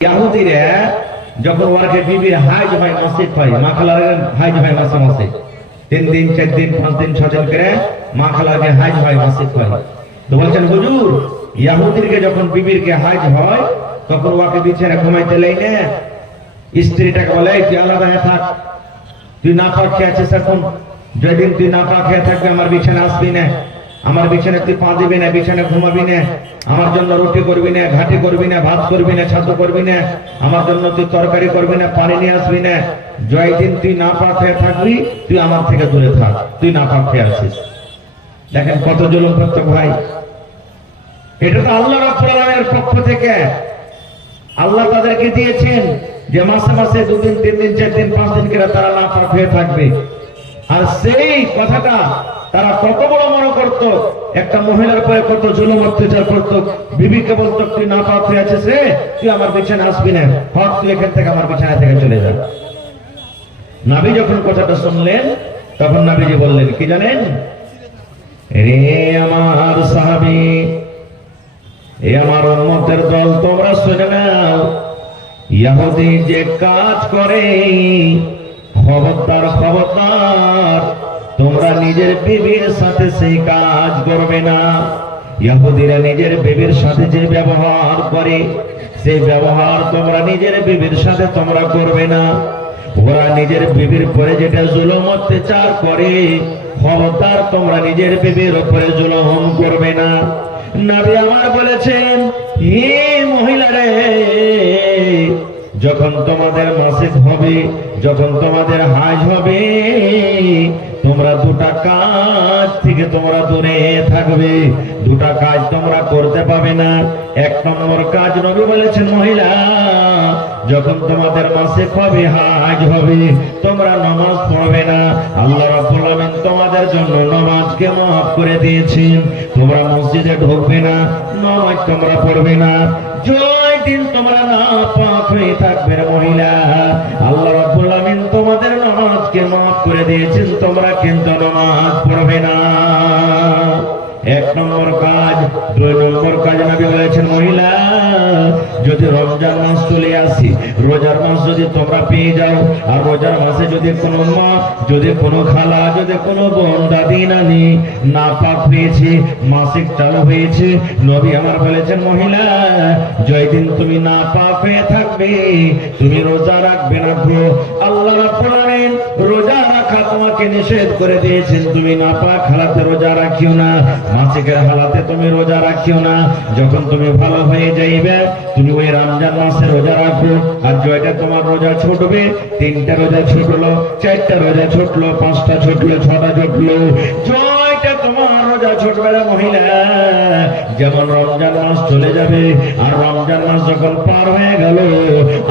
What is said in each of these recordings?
ইয়াহুদিরা যখন ওয়ার্কে বিবির হাইজ হয় মসজিদ হয় মা খালার হাইজ হয় মাসে মাসে 3 দিন 4 দিন 5 দিন 6 দিন করে মা খালাকে হাইজ হয় মসজিদ হয়। তো বলছেন হুজুর ইয়াহুদিরকে যখন বিবিরকে হাইজ হয় তখন ওয়াকে বিছানা ঘুমাইতে লাইনে স্ত্রীটাকে বলে তুই আলাদা হয়ে থাক, তুই না পাক খেয়ে আছিস এখন, যেদিন তুই না পাক খেয়ে থাকবে আমার বিছানা আসবি না, আমার বিছানায় তুই পা দিবি না, বিছানায় ঘুমাবি না, আমার জন্য রুটি করবি না, ঘাটি করবি না, ভাত করবি না, ছাতু করবি না, আমার জন্য তুই তরকারি করবি না, পানি নিয়ে আসবি না, যেদিন তুই না পাক খেয়ে থাকবি তুই আমার থেকে দূরে থাক, তুই না পাক খেয়ে আছিস। দেখেন কত জুলুম করতো ভাই। এটা তো আল্লাহ রাব্বুল আলামিনের পক্ষ থেকে আল্লাহ তাদেরকে দিয়েছেন যে মাসে মাসে 2 দিন 3 দিন 4 দিন 5 দিন করে তারা না পাক হয়ে থাকবে। আর সেই কথাটা তারা কত বড় মনে করত, একটা মহিলার উপরে কত জুলুম অত্যাচার করত। বিবিকে বলতো তুই না পাক হয়ে আছিস রে, তুই আমার বিছানায় আসবি না, হট তুই এখান থেকে আমার বিছানা থেকে চলে যা। নবী যখন কথাটা শুনলেন তখন নবীজি বললেন কি জানেন, রে আমার সাহাবী, এ আমার উম্মতের দল, তোমরা শুনে নাও, ইহুদি যে কাজ করে খবরদার খবরদার তোমরা নিজের বিবির সাথে সেই কাজ করবে না। ইহুদিরা নিজের বিবির সাথে যে ব্যবহার করে সেই ব্যবহার তোমরা নিজের বিবির সাথে তোমরা করবে না। ওরা নিজের বিবির পরে যেটা জুলুম অত্যাচার করে খবরদার তোমরা নিজের বিবির উপরে জুলুম করবে না। নবী আমার বলেছেন, হে মহিলারে, যখন তোমাদের মাসিক হবে, যখন তোমাদের হাজ হবে, তোমরা 2টা কাজ থেকে তোমরা দূরে থাকবে, 2টা কাজ তোমরা করতে পাবে না। 1 নম্বর কাজ নবী বলেছেন, মহিলা যখন তোমাদের মাসিক হবে, হাজ হবে, তোমরা নামাজ পড়বে না। আল্লাহ রাব্বুল আলামিন তোমাদের জন্য নামাজকে মাফ করে দিয়েছেন। তোমরা মসজিদে ঢুকবে না, নামাজ তোমরা পড়বে না। দিন তোমরা না পাক হয়ে থাকবে মহিলা, আল্লাহ রাব্বুল আলামিন তোমাদের নামাজকে মাফ করে দিয়েছেন, তোমরা কিন্তু নামাজ পড়বে না। 1 নম্বর কাজ। 2 নম্বর কাজ নবী বলেছেন, মহিলা যদি রমজান মাস চলে আসে, রোজার মাস যদি তোমরা পেয়ে যাও, আর রোজার মাসে যদি কোনো মা, যদি কোনো খালা, যদি কোনো বোন, দাদি, নানি না পাক হয়েছে, মাসিক চালু হয়েছে, নবী আমার বলেছেন, মহিলা যেদিন তুমি না পাক হয়ে থাকবে তুমি রোজা রাখবে না। আল্লাহ রাব্বুল আলামিন রোজা রাখা তোমাকে নিষেধ করে দিয়েছেন, তুমি না পাক হালাতে রোজা রাখিও না, মাসিকের হালাতে তুমি রোজা রাখিও না। যখন তুমি ভালো হয়ে যাইবে তুমি ওই রমজান মাসে রোজা রাখো। আর যেটা তোমার রোজা ছুটবে, 3টা রোজা ছুটলো, 4টা রোজা ছুটলো, 5টা ছুটলো, 6টা ছুটলো, যেটা তোমার রোজা ছুটবে না মহিলা, যেমন রমজান মাস চলে যাবে, আর রমজান মাস যখন পার হয়ে গেল,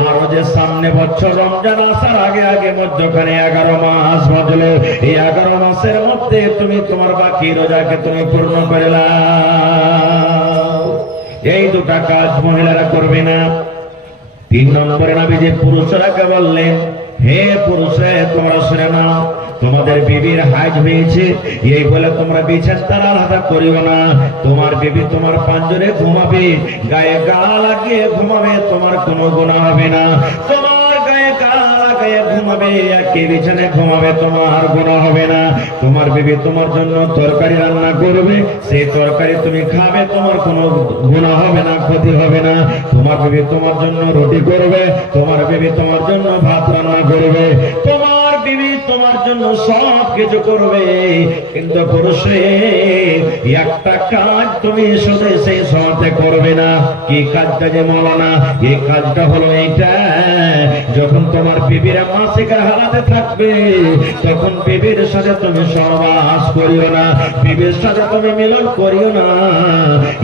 আরো যে সামনে বছর রমজান আসার আগে আগে মধ্যখানে 11 মাস বাজলো, এই 11 মাসের মধ্যে তুমি তোমার বাকি রোজাকে তুমি পূর্ণ করে নাও। এই 2টা কাজ মহিলারা করবে না। 3 নম্বরে নবী যে পুরুষরাকে বললেন, হে পুরুষরা তোমরা শুনে নাও, তোমাদের বিবির হাজ হয়েছে এই বলে তোমরা বিছানা আলাদা করিও না। তোমার বিবি তোমার পাঞ্জরে ঘুমাবে, গায়ে গা লাগিয়ে ঘুমাবে, তোমার কোনো গুনাহ হবে না। তোমার গায়ে গা লাগিয়ে ঘুমাবে, একই বিছানায় ঘুমাবে, তোমার গুনাহ হবে না। তোমার বিবি তোমার জন্য তরকারি রান্না করবে, সেই তরকারি তুমি খাবে, তোমার কোনো গুনাহ হবে না, ক্ষতি হবে না। তোমার বিবি তোমার জন্য রুটি করবে, তোমার বিবি তোমার জন্য ভাত রান্না করবে, তোমার বিবি তোমার জন্য সব কিছু করবে। কিন্তু পুরুষে একটা কাজ তুমি শুধু সেই সাথে করবে না। কি কাজটা যে মাওলানা? এই কাজটা হলো এইটা, যখন তোমার বিবিরা মাসিকের হালাতে থাকবে তখন বিবির সাথে তুমি সহবাস করিও না, বিবির সাথে তুমি মিলন করিও না।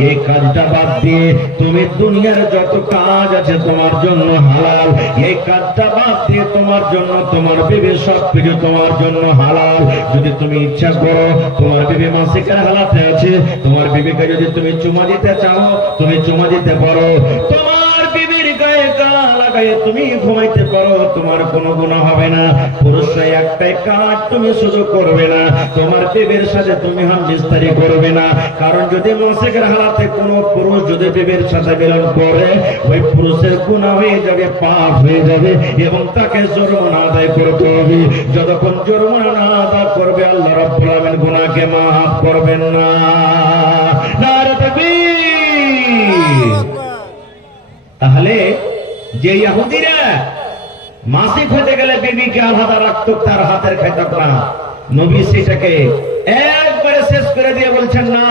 এই কাজটা বাদ দিয়ে তুমি দুনিয়ার যত কাজ আছে তোমার জন্য হালাল, এই কাজটা বাদ দিয়ে তোমার জন্য তোমার বিবির সবকিছু তোমার জন্য হালাল। যদি তুমি ইচ্ছা করো, তোমার বিবি মাসিকের হালাতে আছে, তোমার বিবিকে যদি তুমি চুমা দিতে চাও তুমি চুমা দিতে পারো। তোমার বিবির গায়ে গা লাগাই তুমি ঘুমাইতে পারো, তোমার কোনো গুনাহ হবে না। পুরুষরা একটাই কাজ তুমি শুধু করবে না, তোমার বিবির সাথে তুমি হামবিস্তারি করবে না। কারণ যদি মাসিকের হালাতে কোনো পুরুষ যদি বিবির সাথে মিলন করে, ওই পুরুষের গুনাহ হয়ে যাবে, পাপ হয়ে যাবে, এবং তাকে জরিমানা আদায় করতে হবে। যতক্ষণ জরিমানা না আদায় করবে আল্লাহ রাব্বুল আলামিন গুনাহকে মাফ করবেন না। নারে তাকবীর। তাহলে যে ইহুদিরা মাসিক হতে গেলে বিবিকে আলাদা রাখতো, তার হাতের খাইতো না, নবী সেটাকে একবারে শেষ করে দিয়ে বলছেন না,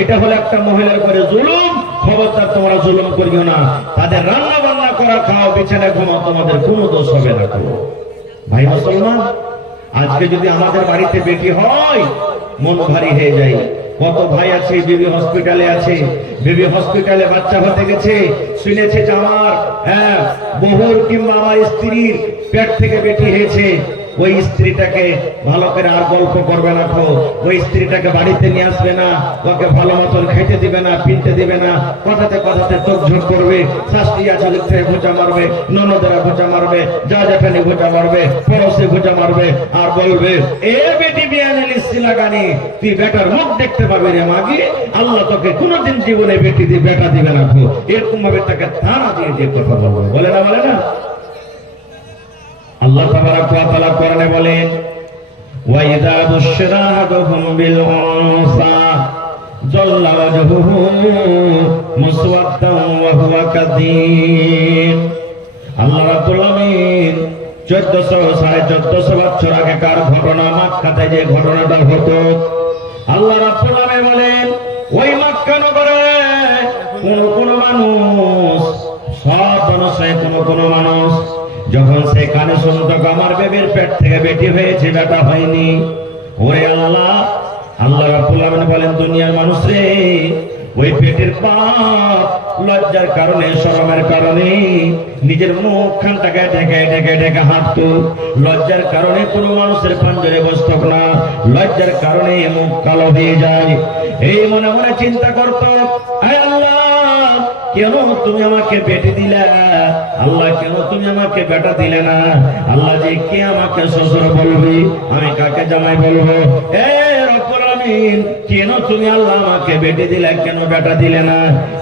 এটা হলো একটা মহিলার করে জুলুম, খবরদার তোমরা জুলুম করিও না। তাদের রান্না বান্না করা, খাও, বিছানায় ঘুমাও, তোমাদের কোনো দোষ হবে না। ভাই মুসলমান, আজকে যদি আমাদের বাড়িতে বেটি হয় মন ভারী হয়ে যায়। কত ভাই আছে বেবি হসপিটালে আছে, বেবি হসপিটালে বাচ্চা হতে গেছে, শুনেছে যে আমার বহুর কিংবা আমার স্ত্রীর পেট থেকে বেটি হয়েছে, ওই স্ত্রীটাকে ভালো করে আর গল্প করবে না, ওই স্ত্রীটাকে বাড়িতে নিয়ে আসবে না, ওকে ভালো মতন খেতে দিবে না, পিনতে দিবে না, কথাতে কথাতে তোকঝোক করবে, শাস্তি আছে লিখতে ভোজা মারবে, ননদেরা ভোজা মারবে, যা যেখানে ভোজা মারবে, পরশে ভোজা মারবে, আর বলবে এ বেটি বিয়ে নিচ্ছি লাগানি, তুই বেটার মুখ দেখতে পাবি রে মাগি, আল্লাহ তোকে কোনোদিন জীবনে বেটি দিয়ে বেটা দিবে না। এরকম ভাবে তাকে থানা দিয়ে দিয়ে কথা বলবে, বলে না বলে না। আল্লাহ তাবারাক ওয়া তাআলা কোরআনে বলেন, ওয়া ইযা বুশিরা আহাদুহুম বিল উনসা যাল্লা ওয়াজহুহু মুসওয়াদ্দান ওয়া হুয়া কাযীম। আল্লাহ রাব্বুল আলামিন 1400 বছর আগেকার ঘটনা, মক্কাতে যে ঘটনাটা হতো, আল্লাহ রাব্বুল আলামিন বলেন ওই মক্কা নগরে কোন মানুষ, সব মানুষে কোন মানুষ যখন সে কানে শুনতো আমার বেবির পেট থেকে বেটি হয়েছে, বেটা হয়নি, ওরে আল্লাহ রাব্বুল আলামিন বলেন দুনিয়ার মানুষ রে, ওই পেটের পাপ, লজ্জার কারণে, শরমের কারণে নিজের মুখখানটাকে ঢেকে ঢেকে ঢেকে হাঁটতো, লজ্জার কারণে কোনো মানুষের পাঞ্জরে বসত না, লজ্জার কারণে মুখ কালো হয়ে যায়। এই মনে মনে চিন্তা করতো, আল্লাহ কেন তুমি আমাকে বেটি দিলে, আল্লাহ কেন তুমি আমাকে বেটা দিলে না, আল্লাহ যে কে আমাকে শ্বশুর বলবে, আমি কাকে জামাই বলবো, কেন তুমি আল্লাহ আমাকে বেটি দিলে, কেন বেটা দিলে না।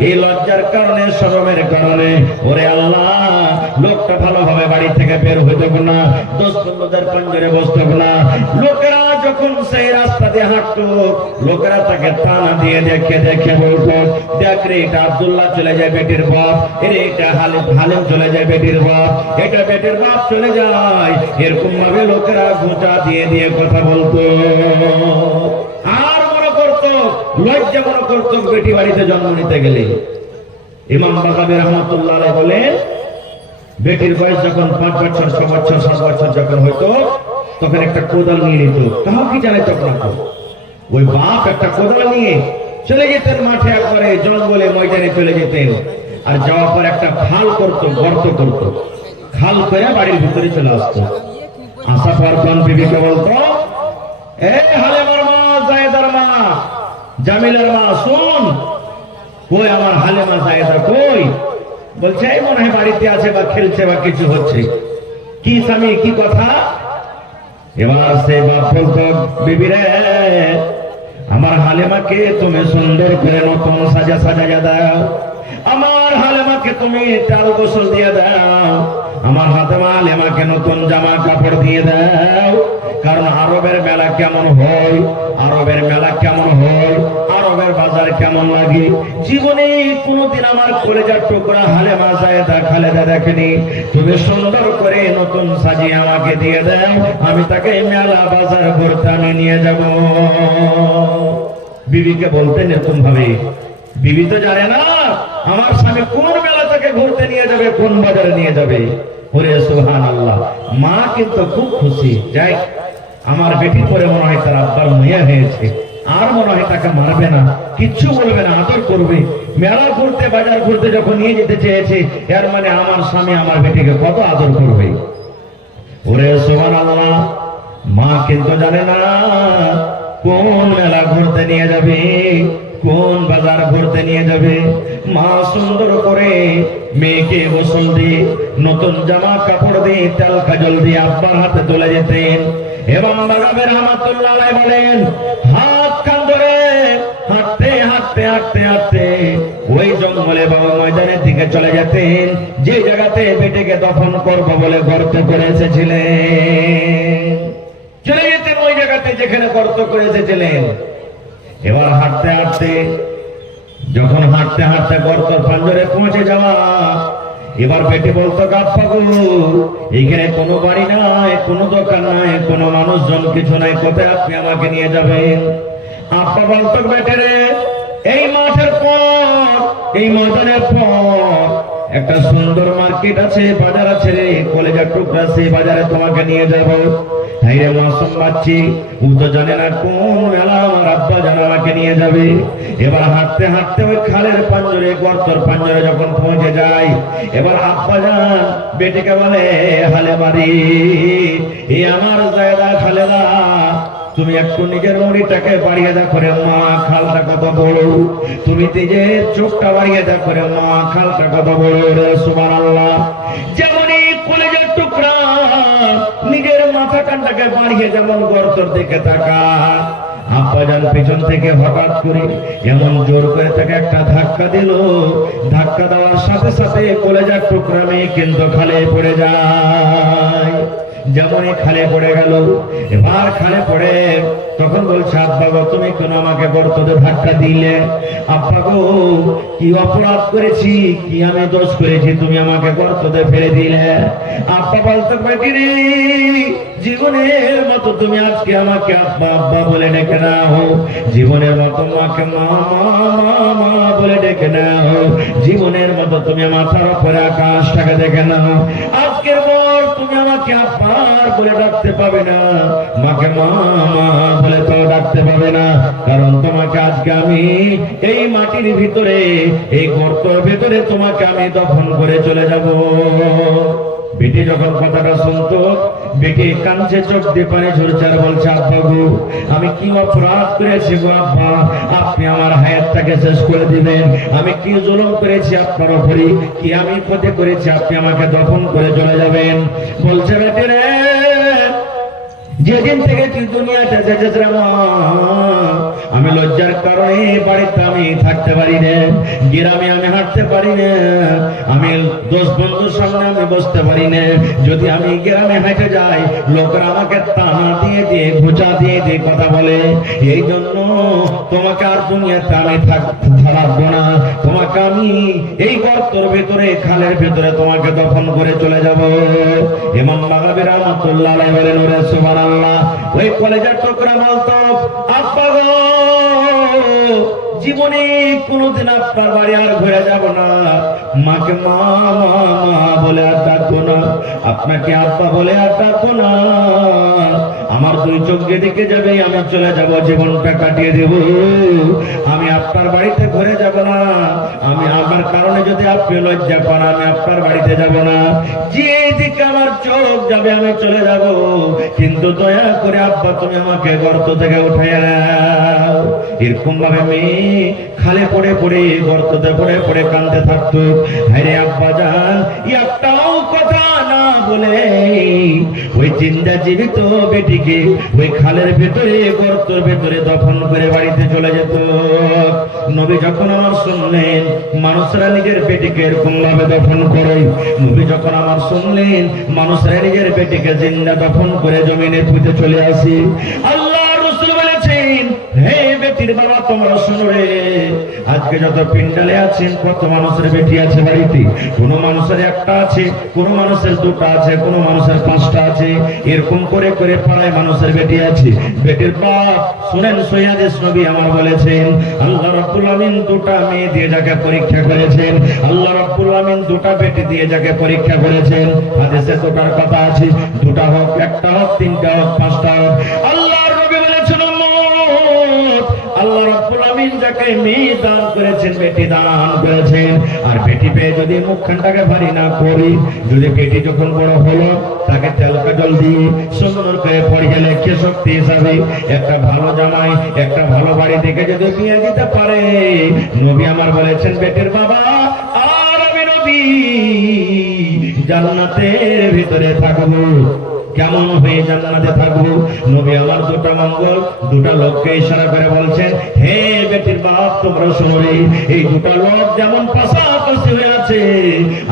এই লজ্জার কারণে, শরমের কারণে ওরে আল্লাহ লোকটা ভালোভাবে বাড়ি থেকে বের হইত না, দোস্ত বন্ধুদের পাঞ্জরে বসত না। লোকেরা যখন সেই রাস্তা দিয়ে হাঁটতো, লোকেরা তাকে থানা দিয়ে দেখে দেখে বলতো, দেখ রে এটা আব্দুল্লাহ চলে যায় বেটির বাপ, এটা হালিম চলে যায় বেটির বাপ, এটা বেটির বাপ চলে যায়। এরকম ভাবে লোকেরা গোঁচা দিয়ে দিয়ে কথা বলতো, আর মনে করতো, লজ্জা মনে করতো বেটি বাড়িতে জন্ম নিতে গেলে। ইমাম বাগাবী রাহমাতুল্লাহ আলাইহি বলেন, বেটির বয়স যখন 5 বছর, 6 বছর, 7 বছর যখন হইতো, তখন একটা কোদাল নিয়ে নিত, তাও কি জানে তখন ওই বাপ একটা কোদাল নিয়ে চলে যেতেন মাঠে, একবারে জঙ্গলে ময়দানে চলে যেতেন, আর যাওয়ার পর একটা খাল করতো, গর্ত করতো, খাল করে বাড়ির ভিতরে চলে আসতো। আসার পর কোন বিবিকে বলতো, এ হালিমার মা, জায়েদার মা, জামিলার মা, শুন, কই আমার হালিমা জায়েদা কই? বলছে এই মনে হয় বাড়িতে আছে, বা খেলছে, বা কিছু হচ্ছে। কি স্বামী, কি কথা? এবার সে বাপ বলতো, বিবি রে, আমার হালিমাকে তুমি সুন্দর করে নতুন সাজা সাজা দাও, আমার হালিমাকে তুমি চাল গোসল দিয়ে দাও, আমার হালিমাকে নতুন জামা কাপড় দিয়ে দাও। কারণ আরবের মেলা কেমন হয়, আরবের মেলা কেমন হয়, আরবের বাজার কেমন লাগে, জীবনে কোনোদিন আমার কলেজার টুকরা হালিমা জায়েদা খালেদা দেখেনি। তুমি সুন্দর করে নতুন সাজিয়ে আমাকে দিয়ে দাও, আমি তাকে মেলা বাজার ঘুরতে আমি নিয়ে যাব। বিবিকে বলতেন এরকম ভাবে, বিবি তো জানে না আমার স্বামী কোন মেলা থেকে ঘুরতে নিয়ে যাবে, কোন বাজারে নিয়ে যাবে। ওরে সুবহানাল্লাহ, মা কিন্তু খুব খুশি, যাই আমার বেটির পরে মনে হয় তার আব্বার মেয়ে হয়েছে, আর মনে হয় তাকে মারবে না, কিচ্ছু বলবে না, আদর করবে। মেলা ঘুরতে, বাজার ঘুরতে যখন নিয়ে যেতে চেয়েছে, এর মানে আমার স্বামী আমার বেটিকে কত আদর করবে। ওরে সুবহানাল্লাহ, মা কিন্তু জানে না কোন মেলা ঘুরতে নিয়ে যাবে, কোন বাজার ঘুরতে নিয়ে যাবে। মা সুন্দর করে মেয়েকে গোসল দিয়ে নতুন জামা কাপড় দিয়ে তেল কাজল দিয়ে আব্বার হাতে তুলে যেতেন। এবং বাগাবের রহমাতুল্লাহ আলাইহি বলেন, হাত কান ধরে হাঁটতে হাঁটতে হাঁটতে হাঁটতে ওই জঙ্গলে বাবা ময়দানের দিকে চলে যেতেন, যে জায়গাতে বেটিকে দফন করবো বলে গর্ত করে এসেছিলেন। চলে যেতেন ওই জায়গাতে যেখানে গর্ত করে এসেছিলেন। এবার হাঁটতে হাঁটতে যখন হাঁটতে হাঁটতে গর্তর পাঞ্জরে পৌঁছে যাওয়া, এবার বেটি বলতো, আব্বা গো, এইখানে কোনো বাড়ি নাই, কোনো দোকান নাই, কোনো মানুষজন কিছু নাই, কোথায় আপনি আমাকে নিয়ে যাবেন? আব্বা বলতো, বেটে রে, এই মাঠের পর, এই ময়দানের পর একটা সুন্দর মার্কেট আছে, বাজার আছে রে, কলেজার টুকরা, সেই বাজারে তোমাকে নিয়ে যাবো। হাইরে মাসুম বাচ্চি, ও তো জানে না কোন মেলা আমার আব্বা জান আমাকে নিয়ে যাবে। এবার হাঁটতে হাঁটতে ওই খালের পাঞ্জরে, গর্তর পাঞ্জরে যখন পৌঁছে যায়, এবার আব্বা জান বেটিকে বলে, হালে বাড়ি, এই আমার জায়গা খালেদা, তুমি একটু নিজের মুড়িটাকে বাড়িয়ে দেখো রে মা, খালটা কত বড়। তুমি নিজের চোখটা বাড়িয়ে দেখো রে মা, খালটা কত বড় রে। সুবহানাল্লাহ। যেমনই কলেজের টুকরা নিজের মাথা কানটাকে বাড়িয়ে যেমন গর্তর দিকে তাকা, আব্বাজান পেছন থেকে হঠাৎ করে এমন জোর করে তাকে একটা ধাক্কা দিল। ধাক্কা দেওয়ার সাথে সাথে কলেজার টুকরা মেয়ে কিন্তু খালে পড়ে যায়। যেমনই খালে পড়ে গেল, এবার খালে পড়ে তখন বলছে, আব্বা গো, তুমি কেন আমাকে গর্ততে ধাক্কা দিলে? আব্বা গো, কি অপরাধ করেছি, কি আমি দোষ করেছি, তুমি আমাকে গর্ততে ফেলে দিলে? আব্বা বলতে, বেটি রে, জীবনের মতো তুমি আজকে আমাকে আব্বা আব্বা বলে ডেকে নাও, জীবনের মতো মাকে মা মা মা মা বলে ডেকে নাও, জীবনের মতো তুমি মাথার উপরে আকাশটাকে দেখে নাও। আজকের পর তুমি আমাকে আব্বা বলে ডাকতে পাবে না, মাকে মা মা বলে তো ডাকতে পাবে না, কারণ তোমাকে আজকে আমি এই মাটির ভিতরে, এই গর্তের ভিতরে তোমাকে আমি দফন করে চলে যাব। বেটি যখন কথাটা শুনতো, বেটি কাঁদছে, চোখ দিয়ে পানি ঝরছে, আর বলছে, আব্বা গো, আমি কি অপরাধ করেছি গো আব্বা, আপনি আমার হায়াতটাকে শেষ করে দিবেন? আমি কি জুলুম করেছি আপনার উপরে, কি আমি ক্ষতি করেছি, আপনি আমাকে দফন করে চলে যাবেন? বলছে, বেটি রে, যেদিন থেকে তুই দুনিয়াতে এসেছিস রে মা, আমি লজ্জার কারণে বাড়িতে আমি থাকতে পারি না, গ্রামে আমি হাঁটতে পারি না, আমি 10 বন্ধুর সামনে আমি বসতে পারি না। যদি আমি গ্রামে হেঁটে যাই, লোকরা আমাকে তানা দিয়ে দিয়ে, ঘুচা দিয়ে দিয়ে কথা বলে। এই জন্য তোমাকে আর দুনিয়াতে আমি থাকবো না, তোমাকে আমি এই গর্তের ভেতরে, খালের ভেতরে তোমাকে দফন করে চলে যাব। ইমাম বাগাবী রাহমাতুল্লাহ আলাইহি বলেন, ওরে সুবহানাল্লাহ, ওই কলেজের টুকরা বলতো, আব্বা গো, জীবনে কোনোদিন আপনার বাড়ি আর ঘুরে যাব না, মাকে মা মা মা বলে আর ডাকবো না, আপনাকে আব্বা বলে আর ডাকবো না। আমার 2 চোখ যেদিকে যাবে আমি চলে যাব, জীবনটা কাটিয়ে দেব। আমি আপনার বাড়িতে ঘুরে যাব না, আমি আমার কারণে যদি আপনি লজ্জা পান, আমি আপনার বাড়িতে যাব না। যেদিকে আমার চোখ যাবে আমি চলে যাব, কিন্তু দয়া করে আব্বা তুমি আমাকে গর্ত থেকে উঠাইয়া নাও। এরকম ভাবে মেয়ে খালে পড়ে পড়ে, গর্ততে পড়ে পড়ে কাঁদতে থাকতো। আরে আব্বা জান একটাও কথা না বলে ওই জিন্দা জীবিত বেটিকে ওই খালের ভেতরে, গর্তের ভেতরে দফন করে বাড়িতে চলে যেত। নবী যখন আমার শুনলেন মানুষরা নিজের বেটিকে এরকম ভাবে দফন করে, নবী যখন আমার শুনলেন মানুষরা নিজের বেটিকে জিন্দা দফন করে জমিনে পুঁতে চলে আসি, আল্লাহ রাসূল বলেছেন, হে বেটির বাবা, তোমরা শুনো রে, আজকে যত পিন্ডালে আছেন, কত মানুষের বেটি আছে বাড়িতে, কোন মানুষের একটা আছে, কোন মানুষের 2টা আছে, কোন মানুষের 5টা আছে, এরকম করে করে পাড়ায় মানুষের বেটি আছে। বেটির বাপ শুনেন, সৈয়দ নবী আমার বলেছেন, আল্লাহ রাব্বুল আমিন 2টা মেয়ে দিয়ে যাকে পরীক্ষা করেছেন, আল্লাহ রাব্বুল আমিন 2টা বেটি দিয়ে যাকে পরীক্ষা করেছেন, হাদিসে 2টার কথা আছে, 2টা হোক, 1টা হোক, 3টা হোক, 5টা হোক, আল্লাহর নবী বলেছেন, আল্লাহ রাব্বুল আমিন আলামিন যাকে মেয়ে দান করেছেন, বেটি দান করেছেন, আর বেটি পেয়ে যদি মুখখানটাকে ভারী না করি, যদি বেটি যখন বড় হলো তাকে তেল কাজল দিয়ে সুন্দর করে পড়িয়ে লেখে শক্তি হিসাবে একটা ভালো জামাই, একটা ভালো বাড়ি থেকে যদি বিয়ে দিতে পারে, নবী আমার বলেছেন বেটির বাবা আর আমি নবী জান্নাতের ভিতরে থাকবো। কেমন হয়ে জান্নাতে থাকবো? নবী আমার দুটা মঙ্গল, দুটা লোককে ইশারা করে বলছেন, হে বেটির বাপ তোমরা শোনো, এই দুটা লোক যেমন পাশাপাশি হয়ে আছে,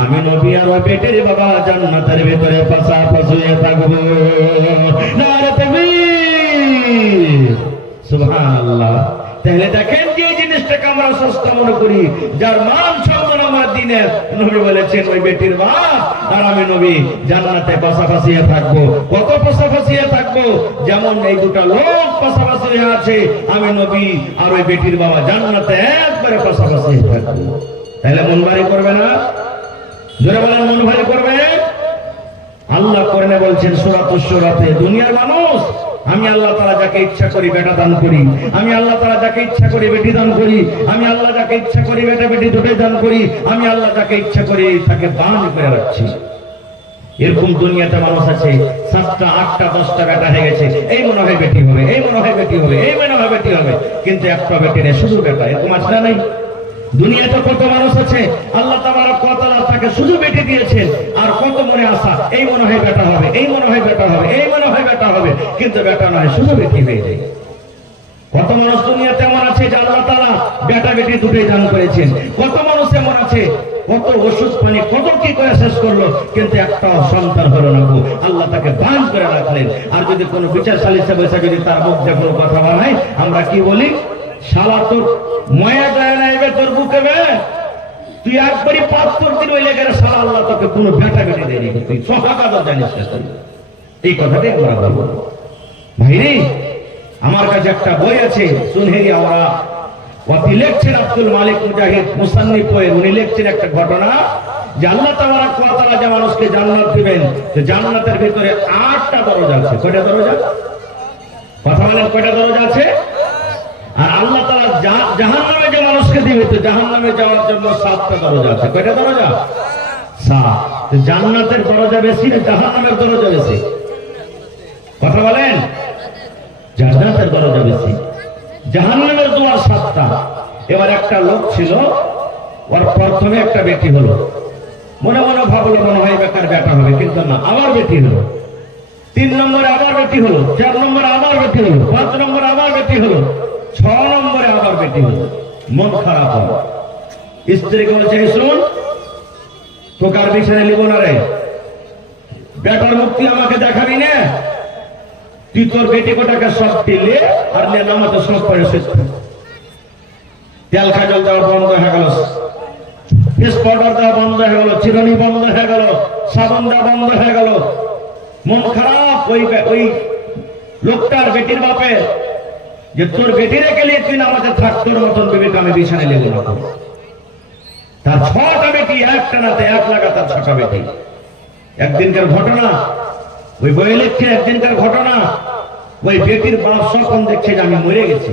আমি নবী আর বেটির বাবা জান্নাতের ভিতরে পাশাপাশি হয়ে থাকবো। নারে তাকবীর, সুবহানাল্লাহ। তাহলে দেখেন যে জিনিসটাকে আমরা সস্তা মনে করি, যার মান সম্মান আমার দিনে, নবী বলেছেন ওই বেটির বাপ আর আমি নবী জান্নাতে পাশাপাশি থাকবো। কত পাশাপাশি থাকবো? যেমন এই দুটা লোক পাশাপাশি আছে, আমি নবী আর ওই বেটির বাবা জান্নাতে একবারে পাশাপাশি থাকবো। তাহলে মন ভারী করবে না? জোরে বলেন, মন ভারী করবে? আল্লাহ কোরআনে বলছেন সূরাতুশ শূরাতে, দুনিয়ার মানুষ, আমি আল্লাহ তাআলা যাকে ইচ্ছা করি বেটা দান করি, আমি আল্লাহ তাআলা যাকে ইচ্ছা করি বেটি দান করি, আমি আল্লাহ যাকে ইচ্ছা করি বেটা বেটি দুটোই দান করি, আমি আল্লাহ যাকে ইচ্ছা করি তাকে দান করে রাখছি। এরকম দুনিয়াতে মানুষ আছে 7টা 8টা 10টা বেটা হয়ে গেছে, এই মনে হয় বেটি হবে, এই মনে হয় বেটি হবে, এই মনে হয় বেটি হবে, কিন্তু একটা বেটি নেই, শুধু বেটা। এরকম আছে না নাই? দুনিয়াতে কত মানুষ আছে আল্লাহ তাবারক ওয়া তাআলা তাকে শুধু বেটি দিয়েছেন, আর কত মনে আশা, এই মনে হয় বেটা হবে, এই মনে হয় বেটা হবে, এই মনে হয় বেটা হবে, কিন্তু বেটা নয়, শুধু বেটি হয়ে যায়। কত মানুষ দুনিয়াতে এমন আছে যে আল্লাহ তাআলা বেটা বেটি দুটোই দান করেছেন। কত মানুষ এমন আছে কত ওষুধ পানি কত কি করে শেষ করলো, কিন্তু একটা সন্তান হলো না, আল্লাহ তাকে দান করে রাখলেন। আর যদি কোনো বিচার সালিসে বসে যদি তার মুখ দিয়ে কোনো কথা বলা হয়, আমরা কি বলি? শালা তোর ময়া যায় না এবার তোর বুকে বে, তুই একবারই ৭৫ দিন ওই লেগে শালা আল্লাহ তোকে কোনো বেটা বেটি দেয়নি, তুই সহাকাদর জানিস না। এই কথাটাই আমরা বলবো। ভাইরে আমার কাছে একটা বই আছে সুনহেরি আওরা, ওয়াতি লিখছেন আব্দুল মালিক মুজাহিদ মুসান্নিফ, উনি লিখছেন একটা ঘটনা যে আল্লাহ তাবারক ওয়া তাআলা যে মানুষকে জান্নাত দিবেন, যে জান্নাতের ভিতরে 8টা দরজা আছে। কয়টা দরজা? কথা বলেন, কয়টা দরজা আছে? আর আল্লাহ তাআলা জাহান্নামে যে মানুষকে দিবে, তো জাহান্নামে যাওয়ার জন্য 7টা দরজা আছে। কয়টা দরজা? 7। তো জান্নাতের দরজা বেশি না জাহান্নামের দরজা বেশি? কথা বলেন, জান্নাতের দরজা বেশি, জাহান্নামের দুয়ার 7টা। এবার একটা লোক ছিল, ওর প্রথমে একটা বেটি হলো, মনে মনে ভাবলো মনে হয় বেকার বেটা হবে, কিন্তু না, আবার বেটি হলো। 3 নম্বরে আবার বেটি হলো, 4 নম্বরে আবার বেটি হলো, 5 নম্বরে আবার বেটি হলো, 6 নম্বরে আবার বেটি হলো। মন খারাপ হলো, স্ত্রীকে বলছে, শুন তোকে আর বিছানায় নিব না রে, বেটার মুক্তি আমাকে দেখাবি না, তুই তোর বেটি কোটাকে সব দিলে আর নে নামাতে সব পড়ে শেষ। তেল কাজল দেওয়া বন্ধ হয়ে গেল, ফেস পাউডার দেওয়া বন্ধ হয়ে গেল, চিরুনি বন্ধ হয়ে গেল, সাবান দেওয়া বন্ধ হয়ে গেল। মন খারাপ ওই লোকটার বেটির বাপের, যে তোর বেটি রেখে নিয়ে তুই নামাতে থাক, তোর মতন বেবিকে আমি বিছানায় লেগে না। তার 6টা বেটি একটা নাতে এক লাগাতার 6টা বেটি। একদিনকার ঘটনা, ওই বই লিখছে একদিনকার ঘটনা, ওই বেটির বাপ স্বপ্ন দেখছে যে আমি মরে গেছি,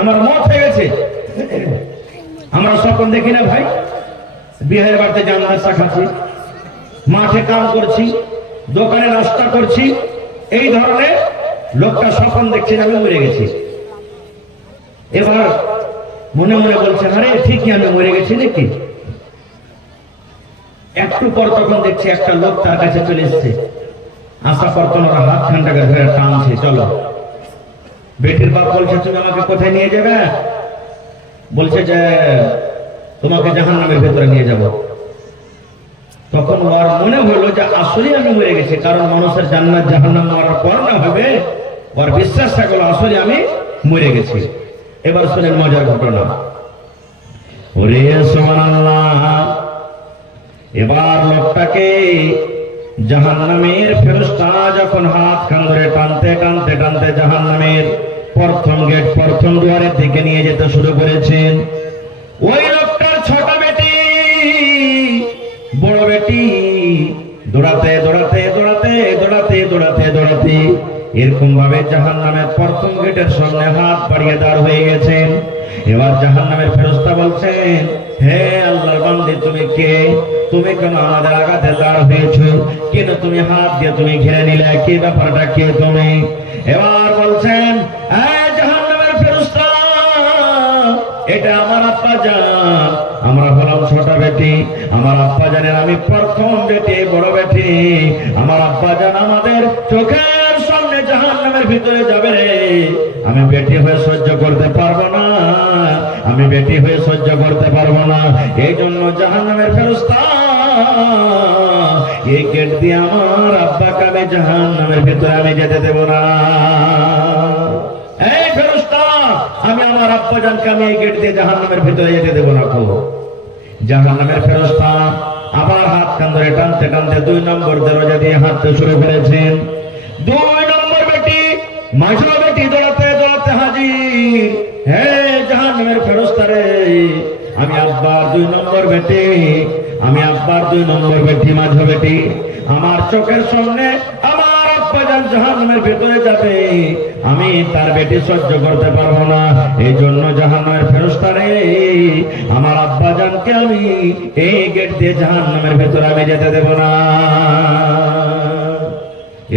আমার মত হয়ে গেছে। আমরা স্বপ্ন দেখি না ভাই? বিয়ের বাড়িতে জানাজা খাচ্ছি, মাঠে কাম করছি, দোকানে নাস্তা করছি, এই ধরনের লোকটা স্বপ্ন দেখছে যে আমি মরে গেছি। এবার মনে মনে বলছে, আরে ঠিকই আমি মরে গেছি নাকি। একটু পর তখন দেখছি একটা লোক তার কাছে চলে এসছে, আসা পর তোমার হাত খানটাকে ধরে টানছে, চলো। বেটির বাপ বলছে, তুমি আমাকে কোথায় নিয়ে যাবে? বলছে যে তোমাকে জাহান্নামের ভেতরে নিয়ে যাব। তখন ওর মনে হলো যে আসলে আমি মরে গেছি, কারণ মানুষের জান্নাত জাহান্নাম মরার পর না হবে, ওর বিশ্বাস থাকলো আসলে আমি মরে গেছি। এবার শুনেন মজার ঘটনা। ওরে সুবহানাল্লাহ, এবার লোকটাকে জাহান্নামের ফেরেশতা যখন হাত খান ধরে টানতে টানতে টানতে জাহান্নামের প্রথম গেট, প্রথম দুয়ারের দিকে নিয়ে যেতে শুরু করেছেন। ওই লোকটার 6টা বেটি, বড় বেটি দৌড়াতে দৌড়াতে দৌড়াতে দৌড়াতে দৌড়াতে দৌড়াতে এরকম ভাবে জাহান্নামের প্রথম গেটের সামনে হাত বাড়িয়ে দাঁড় হয়ে গেছেন। এবার জাহান্নামের ফেরেশতা বলছেন, হে আল্লাহর বান্দী, তুমি কে? তুমি কেন আমাদের আঘাতে দাঁড় হয়েছো? কেন তুমি হাত দিয়ে তুমি ঘিরে নিলে? কি ব্যাপারটা, কে তুমি? এবার বলছেন, জাহান্নামের ফেরেশতা, এটা আমার আব্বা জান, আমরা হলাম ছোট বেটি, আমার আব্বা জানের আমি প্রথম বেটি, বড় বেটি। আমার আব্বা জান আমাদের চোখের সামনে জাহান্নামের ভিতরে যাবে রে, আমি বেটি হয়ে সহ্য করতে পারবো না, আমি বেটি হয়ে সহ্য করতে পারবো না। এই জন্য জাহান্নামের ফেরেশতা, এই গেট দিয়ে আমার আব্বাকে আমি জাহান্নামের ভিতরে আমি যেতে দেব না। এই ফেরেশতা, আমি আমার আব্বা জানকে আমি এই গেট দিয়ে জাহান্নামের ভিতরে যেতে দেব না। জাহান্নামের ফেরেশতা আবার হাত কান ধরে টানতে টানতে 2 নম্বর দরজা দিয়ে হাঁটতে শুরু করেছেন। 2 নম্বর বেটি, মাঝা বেটি দৌড়াতে দৌড়াতে হাজির। হে জাহান্নামের ফেরেশতা রে, আমি আব্বার 2 নম্বর বেটি, আমি আব্বার 2 নম্বর বেটি, মাঝা বেটি। আমার চোখের সামনে আমার আব্বা জান জাহান্নামের ভিতরে যাবে, আমি তার বেটি সহ্য করতে পারবো না। এই জন্য জাহান্নামের ফেরেশতা রে, আমার আব্বা জানকে আমি এই গেট দিয়ে জাহান্নামের ভিতরে আমি যেতে দেব না।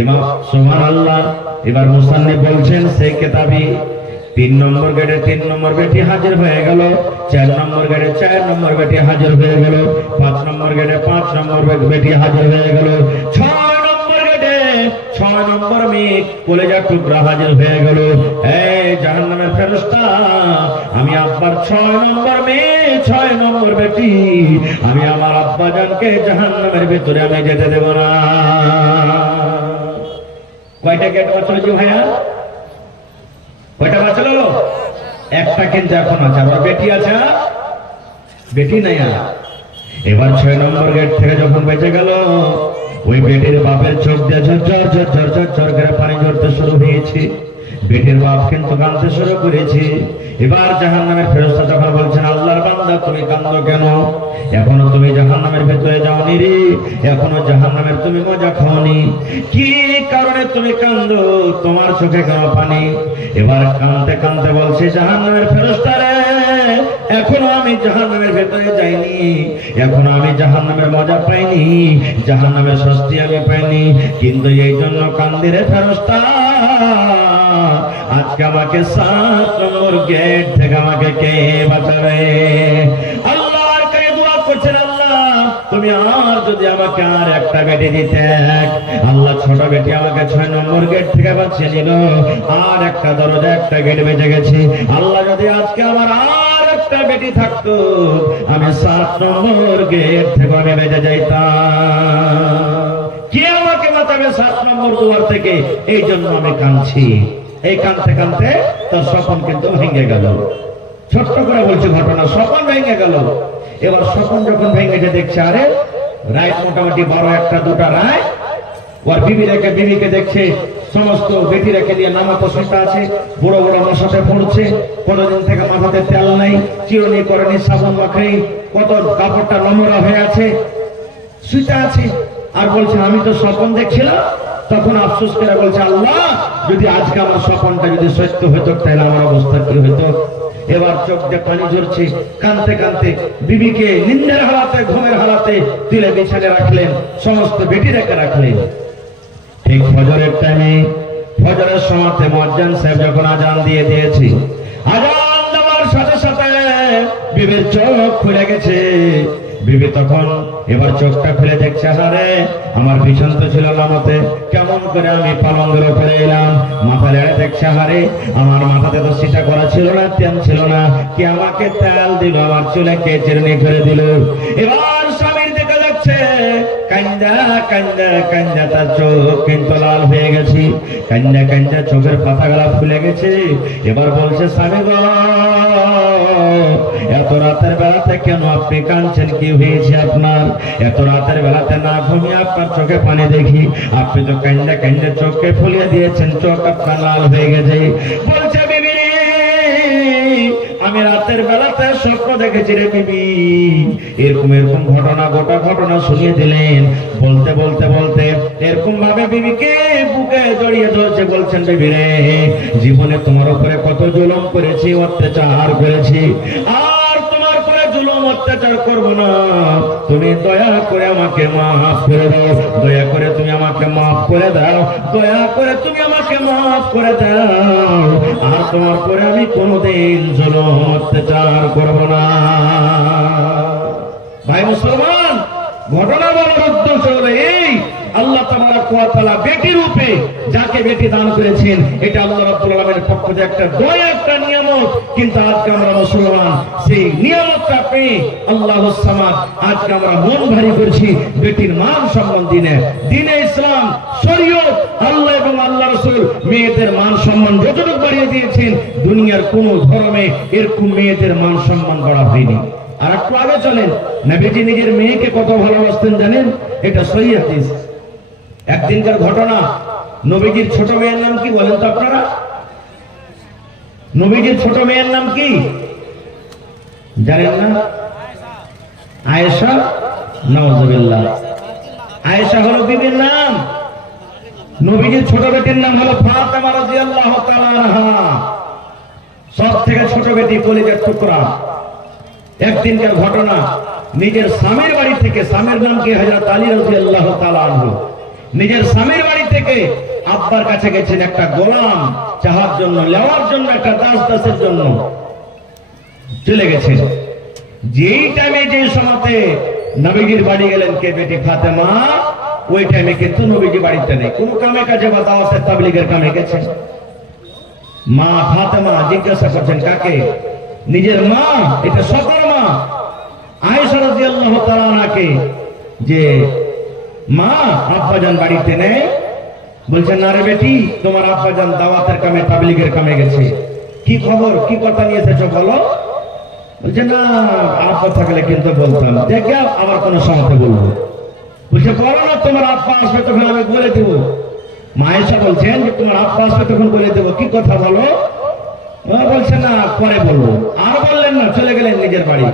ইমাম সুবহানাল্লাহ। এবার মুসান্নিফ বলছেন, সেই কিতাবি 3 নম্বর গেটে 3 নম্বর বেটি হাজির হয়ে গেল, 4 নম্বর গেটে 4 নম্বর বেটি হাজির হয়ে গেল, 5 নম্বর গেটে 5 নম্বর বেটি হাজির হয়ে গেল, 6 নম্বর গেটে 6 নম্বর মেয়ে কলেজা টুকরা হাজির হয়ে গেল। এই জাহান্নামের ফেরেশতা, আমি আব্বার 6 নম্বর মেয়ে, 6 নম্বর বেটি, আমি আমার আব্বা জানকে জাহান্নামের ভিতরে আমি যেতে দেব না। কয়টা গেট বাঁচলো জি ভাইয়া? কয়টা বাঁচলো? একটা কিন্তু এখন আছে, আবার বেটি আছে, বেটি নাই। এবার 6 নম্বর গেট থেকে যখন বেঁচে গেল, ওই বেটির বাপের চোখ দিয়ে ঝরঝর ঝরঝর ঝরঝর করে পানি ঝরতে শুরু হয়েছে। বেটির বাপ কিন্তু কাঁদতে শুরু করেছে। এবার জাহান্নামের ফেরেশতা যখন বলছেন, আল্লাহর বান্দা তুমি কাঁদো কেন? এখনো তুমি জাহান্নামের ভেতরে যাওনি রে, এখনো জাহান্নামের তুমি মজা খাওনি, কি কারণে তুমি কাঁদো? তোমার চোখে কেন পানি? এবার কাঁদতে কাঁদতে বলছে জাহান্নামের ফেরেশতা রে, এখনো আমি জাহান্নামের ভেতরে যাইনি, এখনো আমি জাহান্নামের মজা পাইনি, জাহান্নামের শাস্তি আমি পাইনি, কিন্তু এই জন্য কান্দি রে ফেরেশতা। আজকে আমাকে 7 নম্বর গেট থেকে আমাকে কে বাঁচাবে? আল্লাহর কাছে দোয়া করছেন, আল্লাহ তুমি আর যদি আমাকে আর একটা বেটি দিতে। আল্লাহ ছোট বেটি আমাকে 6 নম্বর গেট থেকে বাঁচিয়ে নিল, আর একটা দরজা একটা গেট বেঁচে গেছে। আল্লাহ যদি আজকে আমার আর একটা বেটি থাকতো, আমি 7 নম্বর গেট থেকে আমি বেঁচে যাইতাম। কে আমাকে বাঁচাবে 7 নম্বর দুয়ার থেকে? এই জন্য আমি কাঁদছি। এই কাঁদতে কাঁদতে তার স্বপ্ন কিন্তু ভেঙে গেল। ছোট্ট করে বলছি ঘটনা, স্বপ্ন ভেঙে গেল। এবার স্বপ্ন যখন ভেঙে দেখছে, আরে রায় মোটামুটি 12, 1, 2টা রায়, ওর বিবিকে দেখছে সমস্ত বেটি রেখে দিয়ে নামাতে শুতে আছে, বড় বড় মশাতে পড়ছে, কতদিন থেকে মাথাতে তেল নাই, চিরুনি করেনি, সাবান মাখেনি, কত কাপড়টা নোংরা হয়ে আছে, শুতে আছে। আর বলছে আমি তো স্বপ্ন দেখছিলাম। তখন আফসোস করে বলছে, আল্লাহ যদি আজকে আমার স্বপ্নটা যদি সত্য হতো, তাহলে আমার অবস্থা কি হতো? এবার চোখ দিয়ে পানি ঝরছে, কাঁদতে কাঁদতে বিবিকে নিন্দের হালাতে, ঘুমের হালাতে তুলে বিছানে রাখলেন, সমস্ত বেটি রেখে রাখলেন। ঠিক ফজরের টাইমে, ফজরের সময়তে মুয়াজ্জিন সাহেব যখন আজান দিয়ে দিয়েছে, আজান দেওয়ার সাথে সাথে বিবির চোখ খুলে গেছে। বিবি তখন এবার চোখটা খুলে দেখছে, আরে আমার বিছান তো ছিল নামতে, কেমন করে আমি পালঙ্গের উপরে এলাম? মাথা লেড়ে দেখছে, আরে আমার মাথাতে তো সিটা করা ছিল না, তেল ছিল না, কে আমাকে তেল দিল, আমার চুলে কে চিরুনি করে দিল? এবার স্বামীর দিকে দেখছে, কান্দা কান্দা কান্দা তার চোখ কিন্তু লাল হয়ে গেছে, কান্দা কান্দা চোখের পাতাগুলা ফুলে গেছে। এবার বলছে, স্বামী গো, এত রাতের বেলাতে কেন আপনি কাঁদছেন? কি হয়েছে আপনার? এত রাতের বেলাতে না ঘুমিয়ে আপনার চোখে পানি দেখি, আপনি তো কান্দা কান্দা চোখকে ফুলিয়ে দিয়েছেন, চোখ আপনার লাল হয়ে গেছে। বলছে, বিবি আমি রাতের বেলাতে স্বপ্ন দেখেছি রে বিবি। এরকম এরকম ঘটনা, গোটা ঘটনা শুনিয়ে দিলেন। বলতে বলতে বলতে এরকম ভাবে বিবিকে বুকে জড়িয়ে ধরছে, বলছেন বিবি রে, জীবনে তোমার উপরে কত জুলুম করেছি, অত্যাচার করেছি, আর তোমার উপরে জুলুম অত্যাচার করব না। তুমি দয়া করে আমাকে মাফ করে দাও, দয়া করে তুমি আমাকে মাফ করে দাও, দয়া করে তুমি আমাকে মাফ করে দাও। আর তোমার পরে আমি কোনোদিন জুলুম অত্যাচার করব না। ভাই মুসলমান, ঘটনা বলার উদ্দেশ্য হলো এই, আল্লাহ তাবারক ওয়া তাআলা বেটি রূপে যাকে বেটি দান করেছেন, এটা আল্লাহ রাব্বুল আলামিনের পক্ষ থেকে একটা দয়া, একটা নিয়ামত। কিন্তু আজকে আমরা মুসলমান সেই নিয়ামতটা পেয়ে আল্লাহুস সামাদ, আজকে আমরা মন ভারী করছি বেটির মান সম্মান দিনে। দিনে ইসলাম, শরীয়ত, আল্লাহ এবং আল্লাহ রাসূল মেয়েদের মান সম্মান যতটুকু বাড়িয়ে দিয়েছেন, দুনিয়ার কোন ধর্মে এরকম মেয়েদের মান সম্মান করা হয়নি। আর একটু আগে চলেন, নবীজি নিজের মেয়েকে কত ভালোবাসতেন জানেন? এটা সহিহ হাদিস। একদিনকার ঘটনা, নবীজির ছোট মেয়ের নাম কি বলেন তো আপনারা? নবীজির ছোট মেয়ের নাম কি জানেন না? আয়েশা। নাউজুবিল্লাহ। আয়েশা হলো বিবির নাম। নবীজির ছোট বেটির নাম হলো ফাতেমা রাদিয়াল্লাহু তাআলা আনহা। সব থেকে ছোট বেটি, কলিজার টুকরা। একদিনকার ঘটনা, নিজের স্বামীর বাড়ি থেকে, স্বামীর নাম কি হযরত আলী রাদিয়াল্লাহু তাআলা আনহু, নিজের স্বামীর বাড়ি থেকে আব্বার কাছে গেছেন একটা গোলাম চাহার জন্য, নেওয়ার জন্য, একটা দাসের জন্য চলে গেছেন। যেই টাইমে, যে সময়তে নবীজির বাড়ি গেলেন কে? বেটি ফাতেমা। ওই টাইমে কিন্তু নবীজি বাড়িতে নেই, কোন কামে কাজে বা দাওয়াতের তাবলীগের কামে গেছেন। মা ফাতেমা জিজ্ঞাসা করছেন কাকে? নিজের মা, এটা সকল মা আয়েশা রাদিয়াল্লাহু তাআলা আনহাকে, যে মা আব্বাজান বাড়িতে নেই। বলছেন না রে বেটি, তোমার আব্বাজান দাওয়াতের কামে, তাবলীগের কামে গেছে। কি খবর, কি কথা নিয়ে এসেছো বলো? বলছে না, আব্বা থাকলে কিন্তু বলতাম, দেখে আবার কোন সময়তে বলবো। বলছে বলো না, তোমার আব্বা আসবে তখন আমি বলে দেব। মা আয়েশা বলছেন যে তোমার আব্বা আসবে তখন বলে দেবো, কি কথা বলো? বলছে না, পরে বলবো। আর বললেন না, চলে গেলেন নিজের বাড়ি।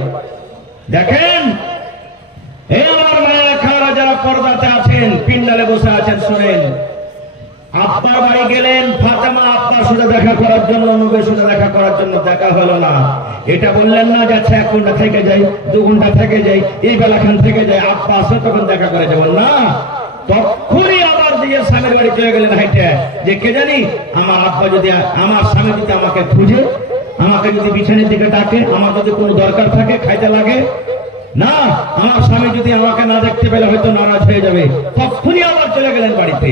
দেখেন, এই আমার মায়েরা খাওয়ারা যারা পর্দাতে আছেন, পিন্ডালে বসে আছেন, শোনেন, আব্বার বাড়ি গেলেন ফাতেমা আব্বার সাথে দেখা করার জন্য, নবীর সাথে দেখা করার জন্য। দেখা হলো না, এটা বললেন না যে আচ্ছা 1 ঘন্টা থেকে যাই, 2 ঘন্টা থেকে যাই, এই বেলাখান থেকে যাই, আব্বা আসলে তখন দেখা করে যাবেন না। তখনই আবার দিয়ে স্বামীর বাড়ি চলে গেলেন হাইটে, যে কে জানি আমার আব্বা যদি, আমার স্বামী যদি আমাকে খুঁজে, আমাকে যদি বিছানের দিকে ডাকে, আমার যদি কোনো দরকার থাকে, খাইতে লাগে না, আমার স্বামী যদি আমাকে না দেখতে পেলে হয়তো নারাজ হয়ে যাবে, তখনই আবার চলে গেলেন বাড়িতে।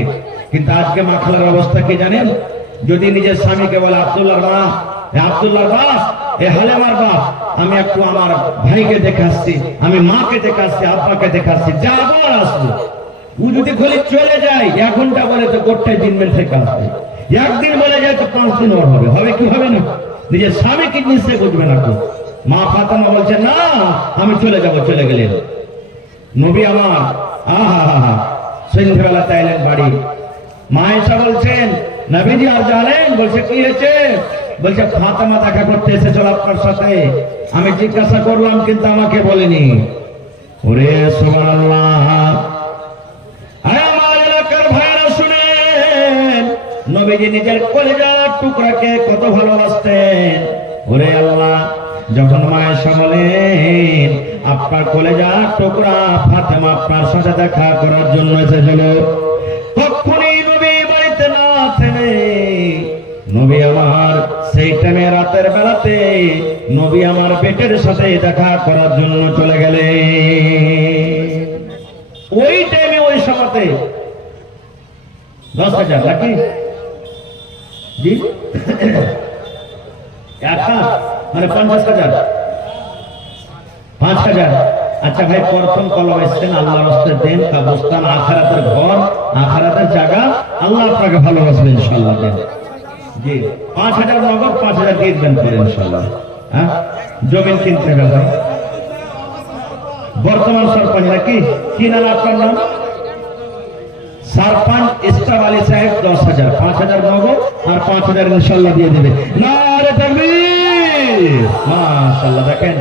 কিন্তু আজকে মা খালার অবস্থা কি জানেন? যদি নিজের স্বামীকে বলে আব্দুল্লাহর মা, আব্দুল্লাহর বাপ, এ হালেমার বাপ, আমি একটু আমার ভাইকে দেখে আসছি, আমি মাকে দেখে আসছি, আব্বাকে দেখে আসছি, যা আবার আসবো। ও যদি বলে চলে যায়, 1 ঘন্টা বলে তো গোটাই দিনমেন থেকে আসবে, একদিন বলে যায় তো 5 দিন ওর হবে। হবে কি হবে না? নিজের স্বামী কি নিশ্চয় বুঝবে না তো। মা ফাতেমা বলছে না, আমি চলে যাব। চলে গেলেন নবী আমার। আহা, সন্ধ্যাবেলা তাইলেন বাড়ি। মা আয়েশা বলছেন নবীজি আর জানেন? বলছে কি হয়েছে? বলছে ফাতেমা দেখা করতে এসেছিল আপনার সাথে, আমি জিজ্ঞাসা করলাম কিন্তু আমাকে বলেনি। ওরে সুবহানাল্লাহ। আমার এলাকার ভাইরা শুনেন, নবীজি নিজের কলিজার টুকরাকে কত ভালোবাসতেন। ওরে আল্লাহ, যখন মা আয়েশা বলেন আপনার কলিজার টুকরা ফাতেমা আপনার সাথে দেখা করার জন্য এসেছিল, তখনই নবী বাড়িতে না থেমে, নবী আমার সেই টাইমে রাতের বেলাতে নবী আমার পেটের সাথে দেখা করার জন্য চলে গেলেন। ওই টাইমে, ওই সময়তে 10,000 নাকি জি, মানে 50,000, 5,000। আচ্ছা ভাই, প্রথম কলম এসছেন, আল্লাহর রাস্তায় দেন, কাবরস্তান, আখিরাতের ঘর, আখিরাতের জায়গা, আল্লাহ আপনাকে ভালোবাসবেন ইনশাআল্লাহ। দেন জি, 5,000 নগদ, 5,000 দিয়ে দেবেন পরে ইনশাআল্লাহ। হ্যাঁ, জমিন কিনতে হবে। বর্তমান সরপঞ্চ নাকি? কি নাম আপনার নাম? সরপঞ্চ ইসলাম আলী সাহেব। 10,000, 5,000 নগদ আর 5,000 ইনশাআল্লাহ দিয়ে দেবে। নারে তাকবীর। মাশাআল্লাহ, দেখেন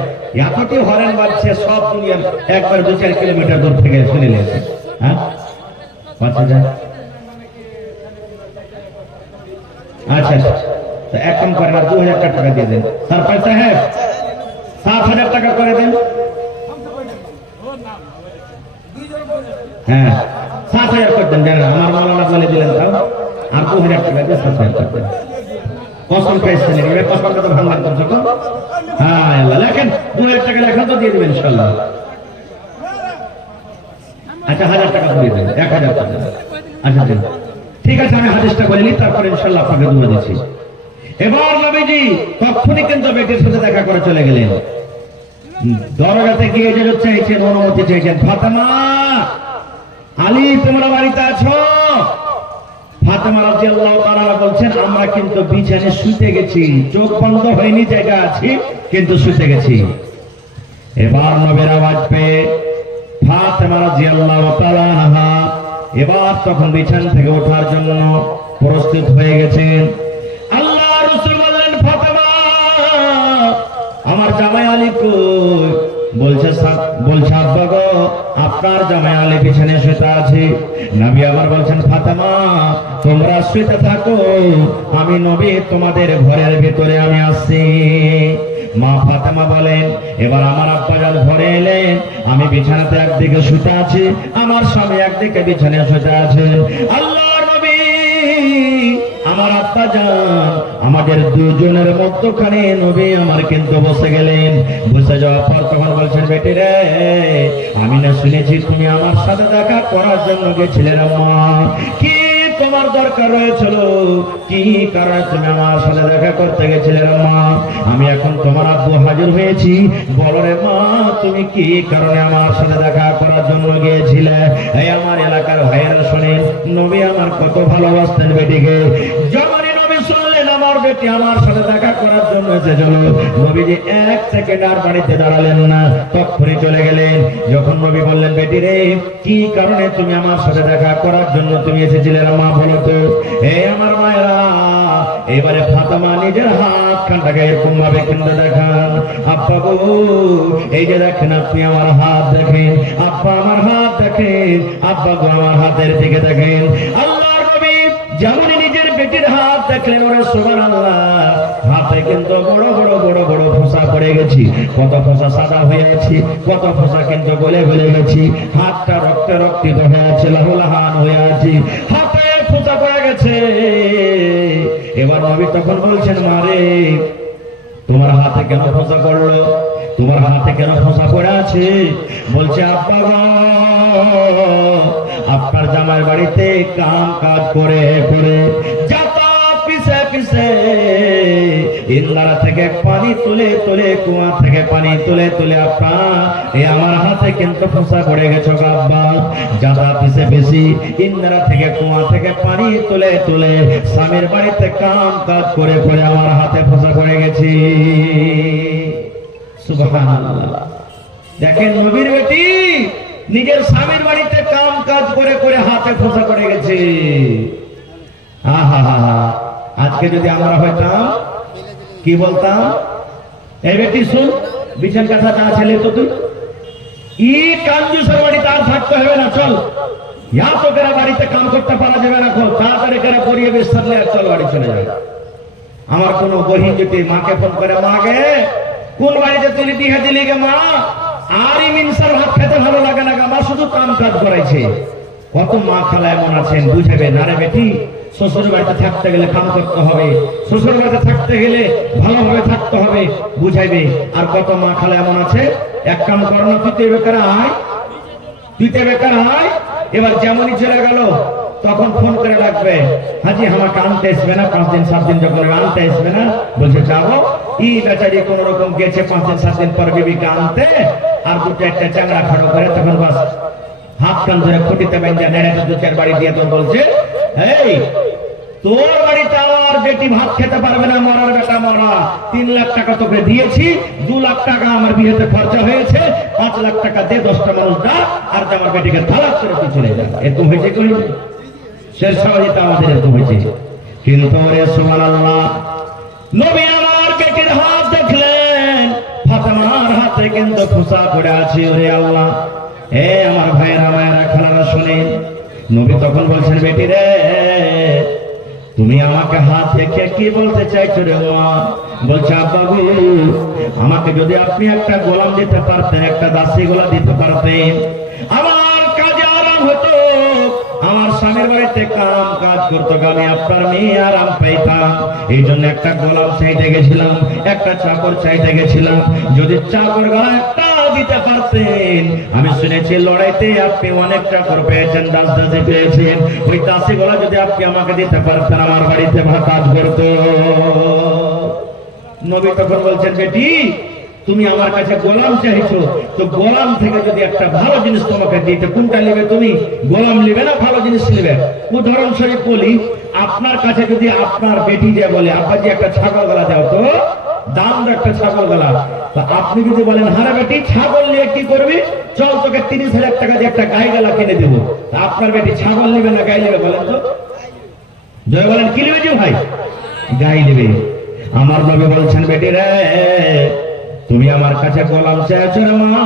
এতটি হরেন বাজছে, সব দুনিয়ার একবার 2-4 কিলোমিটার দূর থেকে শুনে নিয়েছে। হ্যাঁ, বাচ্চা যায়। আচ্ছা আচ্ছা, তো এক কাম করেন, আর 2000 টাকা দিয়ে দেন। সরপঞ্চ সাহেব 7000 টাকা করে দেন। হ্যাঁ, 7000 করে দেন। জানেন আমার মাওলানা বলে দিলেন, তাও আর 2000 টাকা দিয়ে 7000 করে দেন। কসম পেয়েছেন, এবার কসমটা তো ভাঙলাম কম সকল। হ্যাঁ আল্লাহ, লেখেন 2000 টাকা লেখা তো দিয়ে দেবেন ইনশাআল্লাহ। আচ্ছা 1000 টাকা করে দেন, 1000 টাকা। আচ্ছা দিন, ঠিক আছে, আমি হাদিসটা বলে নিই, তারপর ইনশাআল্লাহ আপনাকে দোয়া দিচ্ছি। এবার নবীজি তখনই কিন্তু বেটির সাথে দেখা করে চলে গেলেন। দরজাতে গিয়ে যে চাইছেন, অনুমতি চাইছেন, ফাতেমা, আলী তোমরা বাড়িতে আছো? ফাতেমা রাদিয়াল্লাহু তাআলা বলছেন, আমরা কিন্তু বিছানায় শুতে গেছি, চোখ বন্ধ হয়নি, জায়গা আছি, কিন্তু শুতে গেছি। এবার নবীর আওয়াজ পেয়ে ফাতেমা রাদিয়াল্লাহু তাআলা আনহা এবার তখন বিছানা থেকে ওঠার জন্য প্রস্তুত হয়ে গেছেন। আল্লাহ রাসূল বললেন, ফাতেমা, আমার জামাই আলী কই? বলছে আব্বা গো, আপনার জামাই আলী বিছানায় শুতে আছে। নবী আবার বলছেন, ফাতেমা তোমরা শুতে থাকো, আমি নবী তোমাদের ঘরের ভিতরে আমি আসছি। মা ফাতেমা বলেন, এবার আমার আব্বা জান ঘরে এলেন, আমি বিছানাতে একদিকে শুতে আছি, আমার স্বামী একদিকে বিছানায় শুতে আছেন। আল্লাহর নবী আমার আব্বা জান আমাদের দুজনের মধ্যখানে নবী আমার কিন্তু বসে গেলেন। বসে যাওয়ার পর তখন বলছেন, বেটি রে, আমি না শুনেছি তুমি আমার সাথে দেখা করার জন্য গেছিলে আম্মা, কি তোমার দরকার হয়েছিল, কি কারণে তুমি আমার সাথে দেখা করতে গেছিলে আম্মা? আমি এখন তোমার আব্বু হাজির হয়েছি, বলো রে মা, তুমি কি কারণে আমার সাথে দেখা করার জন্য গিয়েছিলে? এই আমার এলাকার ভাইয়েরা শোনেন, নবী আমার কত ভালোবাসতেন বেটিকে। যখনই নবী শুনলেন আমার বেটি আমার সাথে দেখা করার জন্য এসেছিল, নবীজি 1 সেকেন্ড আর বাড়িতে দাঁড়ালেন না, তখনই চলে গেলেন। যখন নবী বললেন, বেটি রে, কি কারণে তুমি আমার সাথে দেখা করার জন্য তুমি এসেছিলে মা, বলো তো। এই আমার মায়েরা, এবারে ফাতেমা নিজের হাত খানটাকে এরকম ভাবে কিন্তু দেখান, আব্বা গো, এই যে দেখেন আপনি আমার হাত দেখেন, আব্বা আমার হাত দেখেন, আব্বা গো আমার হাতের দিকে দেখেন। আল্লাহর নবী যেমন নিজের বেটির হাত দেখলেন, ওরে সুবহানাল্লাহ, হাতে কিন্তু বড় বড় বড় বড় ফোঁসা পড়ে গেছি, কত ফোঁসা সাদা হয়ে গেছি, কত ফোঁসা কিন্তু গলে গলে গেছি, হাতটা রক্তে রক্তিত হয়ে আছে, লাহুলাহান হয়ে আছে, হাতে ফোঁসা পড়ে গেছে। এবার নবী তখন বলছেন, মারে তোমার হাতে কেন ফোঁসা পড়লো, তোমার হাতে কেন ফোঁসা পড়ে আছে? বলছে, আব্বা গো, আপনার জামাই বাড়িতে কাম কাজ করে করে যাতা পিছে পিছে ইন্দারা থেকে পানি তুলে তুলে, কুয়া থেকে পানি তুলে তুলে আপনার এই আমার হাতে কিন্তু ফোঁসা পড়ে গেছে আব্বা। যাতা পিছে বেশি ইন্দারা থেকে কুয়া থেকে পানি তুলে তুলে স্বামীর বাড়িতে কাম কাজ করে করে আমার হাতে ফোঁসা পড়ে গেছি। সুবহানাল্লাহ, দেখেন নবীর বেটি নিজের স্বামীর বাড়িতে কাম কাজ করে করে হাতে ফোঁসা পড়ে গেছে। আহা, আজকে যদি আমরা হইতাম কি বলতাম, এই বেটি শুন, বিছান কাছা না ছেলে তো তুই ই কাঞ্জুসের বাড়িতে আর থাকতে হবে না, চল ইয়া তোকেরা বাড়িতে কাম করতে পারা যাবে না, খোল তাড়াতাড়ি করে করিয়ে বেশ থাকলে আর চল বাড়ি চলে যাবে। আমার কোন বহি যদি মাকে ফোন করে, মা গে কোন বাড়িতে তুই দিয়ে দিলি গে মা, আর মিনসার ভাত খেতে ভালো লাগে না, আমার শুধু কাম কাজ করাইছে। কত মা খালা এমন আছেন, বুঝাবে না রে বেটি, শ্বশুর বাড়িতে থাকতে গেলে কাম করতে হবে, শ্বশুর বাড়িতে থাকতে গেলে ভালোভাবে থাকতে হবে, বুঝাইবে। আর কত মা খালা এমন আছে, এক কাম কর না, তুই বেকার আয়, তুই বেকার আয়। এবার যেমনই চলে গেল তখন ফোন করে রাখবে, হাজি আমাকে আনতে আসবে না, 5 দিন 7 দিন যখন আনতে আসবে না, বলছে যাবো। ই বেচারি কোন রকম গেছে 5 দিন 7 দিন পর বিবিকে আনতে, আর দুটো একটা চাংড়া খাড়ো করে তখন বাস হাত কান ধরে খুঁটিতে বেঁধে নেড়ে 2-4 বাড়ি দিয়ে তখন বলছে, এই তোর বাড়িতে আমার বেটি ভাত খেতে পারবে না, মরার বেটা মরা, 3 লাখ টাকা তোকে দিয়েছি, 2 লাখ টাকা আমার বিয়েতে খরচা হয়েছে, 5 লাখ টাকা দে, 10টা মানুষ ডাক, আর আমার বেটিকে তালাক করে তুই চলে যা। এরকম হয়েছে কই? শের সমাজে আমাদের এরকম হয়েছে। কিন্তু রে সুবহানাল্লাহ, নবী আমার বেটির হাত দেখলেন, কিন্তু খোসা করে আছে। ওরে আল্লাহ, আমার ভাইয়েরা মায়েরা খালারা শোনেন, নবী তখন বলছেন, বেটি রে তুমি আমাকে হাত রেখে কি বলতে চাইছো রে মা? বলছে, আব্বাবু আমাকে যদি আপনি একটা গোলাম দিতে পারতেন, একটা দাসী গোলা দিতে পারতেন, আমার কাজে আরাম হতো, আমার স্বামীর বাড়িতে কাজ করতো, আমি আপনার মেয়ে আরাম পাইতাম। এই জন্য একটা গোলাম চাইতে গেছিলাম, একটা চাকর চাইতে গেছিলাম। যদি চাকর গলা একটা দিতে পারতেন, আমি শুনেছি লড়াইতে আপনি অনেক চাকর পেয়েছেন, দাসী পেয়েছেন, ওই দাসী গলা যদি আপনি আমাকে দিতে পারতেন, আমার বাড়িতে কাজ করতো। নবী তখন বলছেন, বেটি তুমি আমার কাছে গোলাম চাইছো, তো গোলাম থেকে যদি একটা ভালো জিনিস তোমাকে দিতে, কোনটা নেবে তুমি? গোলাম নেবে না ভালো জিনিস নেবে? উদাহরণস্বরূপ বলি, আপনার কাছে যদি আপনার বেটি যে বলে, আব্বাজি একটা ছাগল গলা দাও তো, দাম একটা ছাগল গলা, তো আপনি যদি বলেন, হারে বেটি ছাগল নিয়ে কি করবি, চল তোকে 30,000 টাকা দিয়ে একটা গাই গলা কিনে দেবো, আপনার বেটি ছাগল নেবে না গাই নেবে বলেন তো? জয় বলেন, কি নেবে যে ভাই? গাই নেবে। আমার নবী বলছেন, বেটি রে তুমি আমার কাছে গোলাম চাইছো রে মা,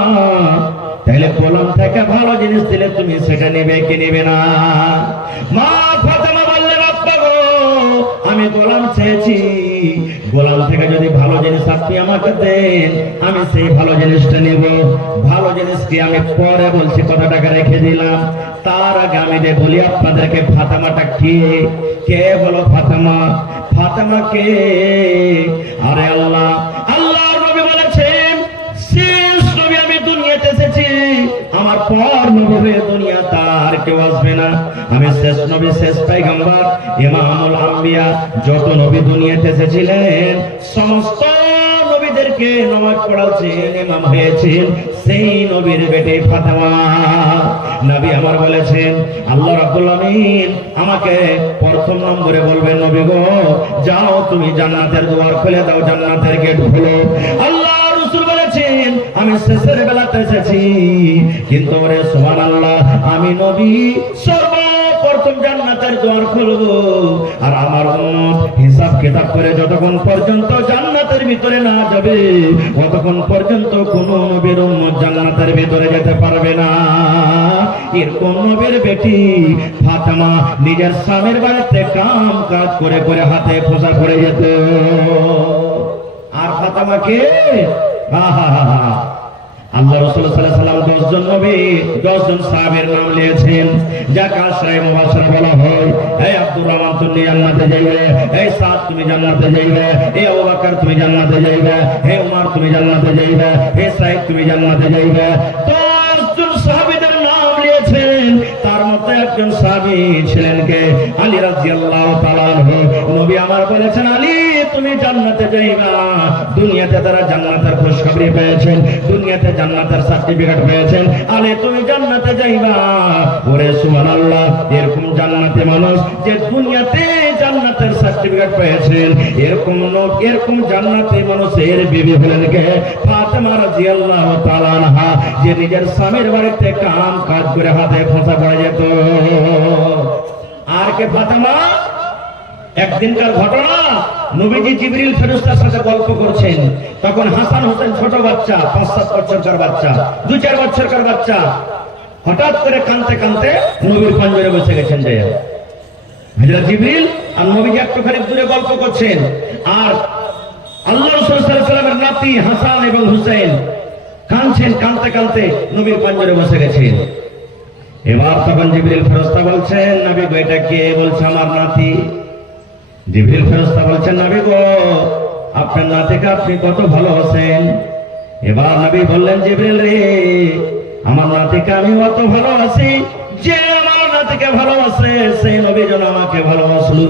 তাহলে গোলাম থেকে ভালো জিনিস দিলে তুমি সেটা নেবে কি নেবে না? মা ফাতেমা বললেন, আব্বা গো আমি গোলাম চেয়েছি, গোলাম থেকে যদি ভালো জিনিস আপনি আমাকে দেন, আমি সেই ভালো জিনিসটা নেব। ভালো জিনিস কি আমি পরে বলছি, কথাটাকে রেখে দিলাম। তার আগে আমি বলি আপনাদেরকে, ফাতেমাটা কে বলো? ফাতেমা, ফাতেমা কে? আরে আল্লাহ, আল্লাহর নবী বলেছেন, শেষ নবী আমি দুনিয়াতে এসেছি, আমার পর নবী হয়ে দুনিয়া তার কেউ আসবে না। আমি শেষ নবী, শেষ পয়গম্বর, ইমামুল আম্বিয়া। যত নবী দুনিয়াতে এসেছিলেন সমস্ত নবীদেরকে নামাজ পড়াচ্ছেন, ইমাম হয়েছেন সেই নবীর বেটি ফাতেমা। নবী আমার বলেছেন, আল্লাহ রাব্বুল আমিন আমাকে প্রথম নম্বরে বলবেন, নবী গো যাও তুমি জান্নাতের দুয়ার খুলে দাও, জান্নাতের গেট খুলো। আল্লাহ রাসূল বলেছেন, আমি শেষের বেলাতে এসেছি, কিন্তু ওরে সুবহানাল্লাহ আমি নবী সর্বপ্রথম জান্নাতের দুয়ার খুলবো। আর আমার উম্মত হিসাব কিতাব করে যতক্ষণ পর্যন্ত জান্নাতের ভিতরে না যাবে, ততক্ষণ পর্যন্ত কোন নবীর উম্মত জান্নাতের ভিতরে যেতে পারবে না। এরকম নবীর বেটি ফাতেমা নিজের স্বামীর বাড়িতে কাজ করে করে হাতে খোঁজা করে যেত। আর ফাতেমাকে আল্লাহ রাসূল সাল্লাল্লাহু আলাইহি ওয়াসাল্লাম 10 জন নবী 10 জন সাহাবীর নাম নিয়েছেন, যাকে আশরায়ে মুবাশশারা বলা হয়। এই আব্দুর রহমান তুমি জান্নাতে যাইবে, এই সাদ তুমি জান্নাতে যাইবে, এই আবু বকর তুমি জান্নাতে যাইবে, এই উমর তুমি জান্নাতে যাইবে, এই সাইদ তুমি জান্নাতে যাইবে। 10 জন সাহাবীদের নাম নিয়েছেন। তার মধ্যে একজন সাহাবী ছিলেন কে? আলী রাদিয়াল্লাহু তাআলা আনহু। নবী আমার বলেছেন, আলী তুমি জান্নাতে যাইবা। দুনিয়াতে তারা জান্নাতের খুশখবরি পেয়েছেন, দুনিয়াতে জান্নাতের সার্টিফিকেট পেয়েছেন, আলে তুমি জান্নাতে যাইবা। ওরে সুবহানাল্লাহ, এরকম জান্নাতে মানুষ যে দুনিয়াতে জান্নাতের সার্টিফিকেট পেয়েছেন, এরকম জান্নাতে মানুষের বিবি হলেন কে? ফাতেমা রাদিয়াল্লাহু তাআলা আনহা, যে নিজের স্বামীর বাড়িতে কাজ করে হাতে খোঁচা পড়ে যেত। আর কে ফাতেমা? একদিনকার ঘটনা, নবীজি জিবরিল ফেরেশতার সাথে গল্প করছেন, তখন হাসান হোসেন ছোট বাচ্চা, 5-7 বছরকার বাচ্চা, 2-4 বছরকার বাচ্চা, হঠাৎ করে কাঁদতে কাঁদতে নবীর পাঞ্জরে বসে গেছেন। যে হযরত জিবরিল আর নবীজি একটুখানি দূরে গল্প করছেন, আর আল্লাহ রাসূল সাল্লাল্লাহু আলাইহি ওয়াসাল্লামের নাতি হাসান এবং হুসাইন কাঁদছেন, কাঁদতে কাঁদতে নবীর পাঞ্জরে বসে গেছেন। এবার তখন জিবরিল ফেরেশতা বলছেন, নবী গো এটা কে? বলছে আমার নাতি। জিবরিল ফেরেশতা বলছেন, নবী গো আপনার নাতিকে আপনি কত ভালোবাসেন। এবার নবী বললেন, জিবরিল রে আমার নাতিকে আমি কত ভালোবাসি, যে আমার নাতিকে ভালোবাসে সেই নবী যেন আমাকে ভালোবাসলো।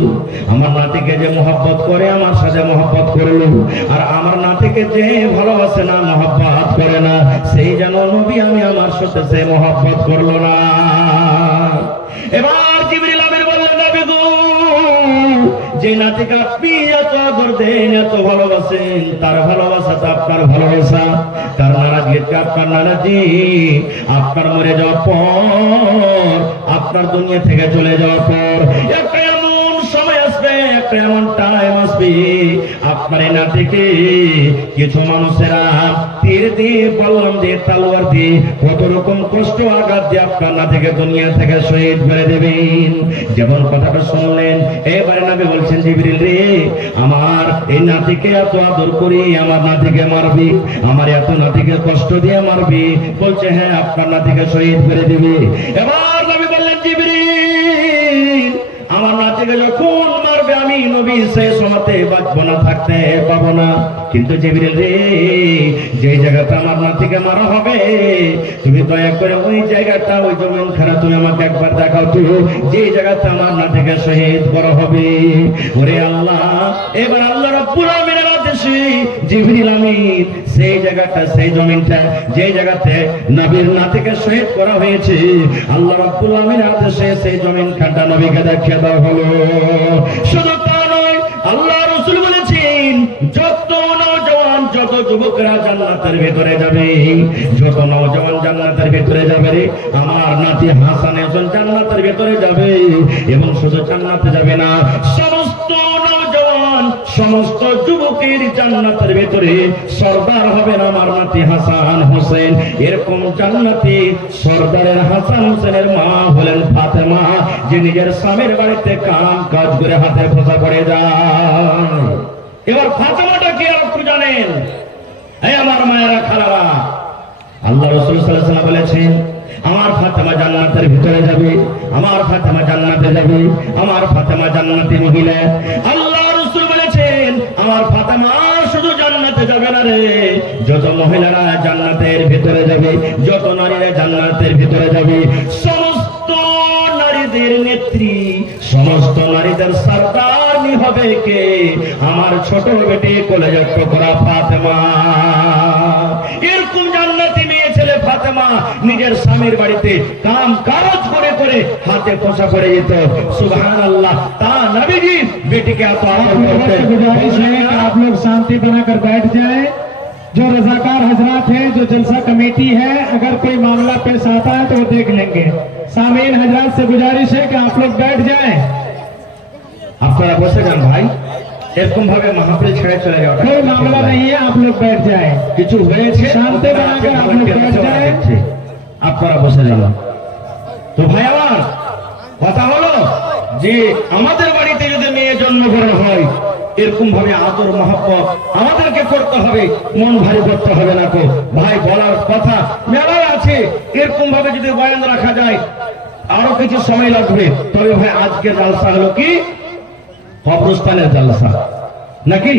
আমার নাতিকে যে মহব্বত করে আমার সাথে মহব্বত করলো, আর আমার নাতিকে যে ভালোবাসে না, মহব্বত করে না, সেই যেন নবী আমি আমার সাথে সে মহব্বত করলো না। এবার জিবরিল আমির বললেন, নবী গো যে নাতিকে আপনি এত আদর দেন, এত ভালোবাসেন, তার ভালোবাসা তো আপনার ভালোবাসা, তার নারাজগি আপনার নারাজি। আপনার মরে যাওয়ার পর, আপনার দুনিয়া থেকে চলে যাওয়ার পর একটা এমন সময় আসবে আসবে, একটা এমন টাইম আসবে আপনার এই নাতিকে কিছু মানুষেরা তীর দিয়ে, বললাম দিয়ে, তালোয়ার দিয়ে, কত রকম কষ্ট আঘাত দিয়ে আপনার নাতিকে দুনিয়া থেকে শহীদ করে দেবেন। যেমন কথাটা শুনলেন, এবারে নবী বলছেন জিবরিল রে, আমার এই নাতিকে এত আদর করি, আমার নাতিকে মারবি, আমার এত নাতিকে কষ্ট দিয়ে মারবি? বলছে হ্যাঁ, আপনার নাতিকে শহীদ করে দিবি। এবার নবী বললেন জিবরিল, আমার নাতিকে যখন মারবে আমি নবী সে সময়তে বাঁচবো না, থাকতে পাবো না। কিন্তু জিবরিল রে, যে জায়গাটা আমার নাতিকে মারা হবে, তুমি দয়া করে ওই জায়গাটা, ওই জমিন খানা তুমি আমাকে একবার দেখাও তো, যে জায়গাটা আমার নাতিকে শহীদ করা হবে। ওরে আল্লাহ, এবার আল্লাহ রাব্বুল আলামিনের আদেশে জিবরিল আমিন সেই জায়গাটা, সেই জমিনটা, যে জায়গাতে নবীর নাতিকে শহীদ করা হয়েছে, আল্লাহ রাব্বুল আলামিনের আদেশে সেই জমিন খানটা নবীকে দেখিয়ে দেওয়া হলো। শুধু তা নয়, আল্লাহ রাসূল বলেছেন, যত নওজওয়ান, যত যুবকরা জান্নাতের ভেতরে যাবে, যত নওজওয়ান জান্নাতের ভেতরে যাবে রে, আমার নাতি হাসান হোসেন জান্নাতের ভেতরে যাবে। এবং শুধু জান্নাতে যাবে না, সমস্ত নওজওয়ান, সমস্ত যুবকের জান্নাতের ভেতরে সরদার হবেন আমার নাতি হাসান হোসেন। এরকম জান্নাতি সরদারের হাসান হোসেনের মা হলেন ফাতেমা, যে নিজের স্বামীর বাড়িতে কাম কাজ করে হাতে খোঁচা করে যায়। এবার ফাতেমাটা কি আপনি জানেন? এই আমার মায়েরা, খালারা, আল্লাহ রাসূল সাল্লাল্লাহু আলাইহি ওয়াসাল্লাম বলেছেন, আমার ফাতেমা জান্নাতের ভিতরে যাবে, আমার ফাতেমা জান্নাতে যাবে, আমার ফাতেমা জান্নাতি মহিলা। আল্লাহ রাসূল বলেছেন, আমার ফাতেমা শুধু জান্নাতে যাবে না রে, যত মহিলারা জান্নাতের ভিতরে যাবে, যত নারীরা জান্নাতের ভিতরে যাবে, সমস্ত নারীদের নেত্রী, সমস্ত নারীদের সরদারনি হবে কে? আমার ছোট বেটি কলেজের টুকরা ফাতেমা। এরকম জান্নাতি মেয়ে ছেলে ফাতেমা নিজের স্বামীর বাড়িতে কাম কাজ করে করে হাতে পোষা করে যেত। সুবহানাল্লাহ। তা नबीजी बेटी के आप गुजारिश है कि आप लोग शांति बनाकर बैठ जाएं। जो रजाकार हजरात हैं, जो जलसा कमेटी है, अगर कोई मामला पेश आता है तो वो देख लेंगे। सामीन हजरात से गुजारिश है कि आप लोग बैठ जाएं। আপনারা বসে যান ভাই, এরকম ভাবে মাহফিল ছেড়ে চলে যাও। कोई मामला नहीं है, आप लोग बैठ जाएं। কিছু হয়েছে, शांति बनाकर आप लोग बैठ जाएं। আপনারা বসে যান। তো ভাই আমার কথা হলো যে আমাদের বাড়িতে যদি মেয়ে জন্মগ্রহণ হয়, এরকম ভাবে আদর মহব্বত আমাদেরকে করতে হবে, মন ভারী করতে হবে না। তো ভাই বলার কথা মেলায় আছে, এরকম ভাবে যদি বয়ান রাখা যায় আরো কিছু সময় লাগবে। তবে ভাই আজকে জালসা হলো কি কবরস্থানের জালসা নাকি?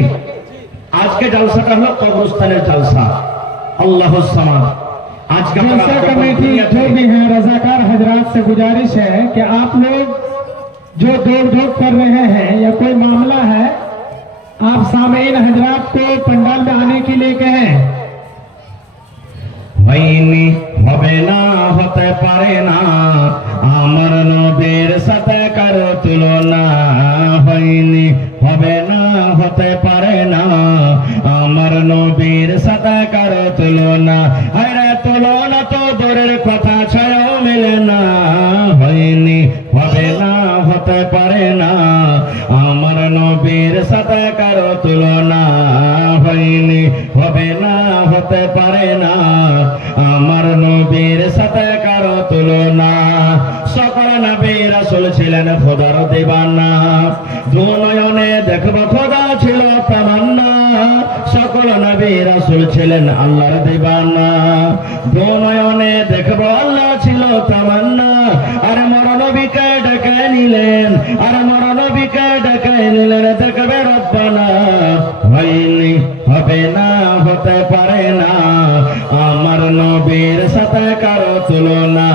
আজকে জালসাটা হলো কবরস্থানের জালসা। আল্লাহুস সামাদ। आज का जलसा कमेटी जो भी है, रजाकार हजरात से गुजारिश है कि आप लोग जो दौड़ धूप कर रहे हैं या कोई मामला है, आप सामीन हजरात को पंडाल में आने के लिए कहें। হয়নি, হবে না, হতে পারে না, আমার নবীর সাথে কারো তুলনা। হয়নি, হবে না, হতে পারে না, আমার নবীর সাথে কারো তুলনা। আরে তুলনা তো দূরের কথা, ছায়াও মেলে না। হয়নি, হবে না, হতে পারে না, আমার নবীর সাথে কারো তুলনা। হয়নি, হবে না, হতে পারে না, আমার নবীর সাথে কারো তুলনা। সকল নবী রাসূল ছিলেন খোদার দিবানা, দু নয়নে দেখব খোদা ছিল তামান্না। সকল নবী রাসূল ছিলেন আল্লাহর দিবানা, দু নয়নে দেখব আল্লাহ ছিল তামান্না। আর মর নবীকে ডেকে নিলেন, আর মর নবীকে ডেকে নিলেন, দেখবে রব্বানা। হয়নি, হবে না, হতে পারে না, আমার নবীর সাথে কারো তুলনা।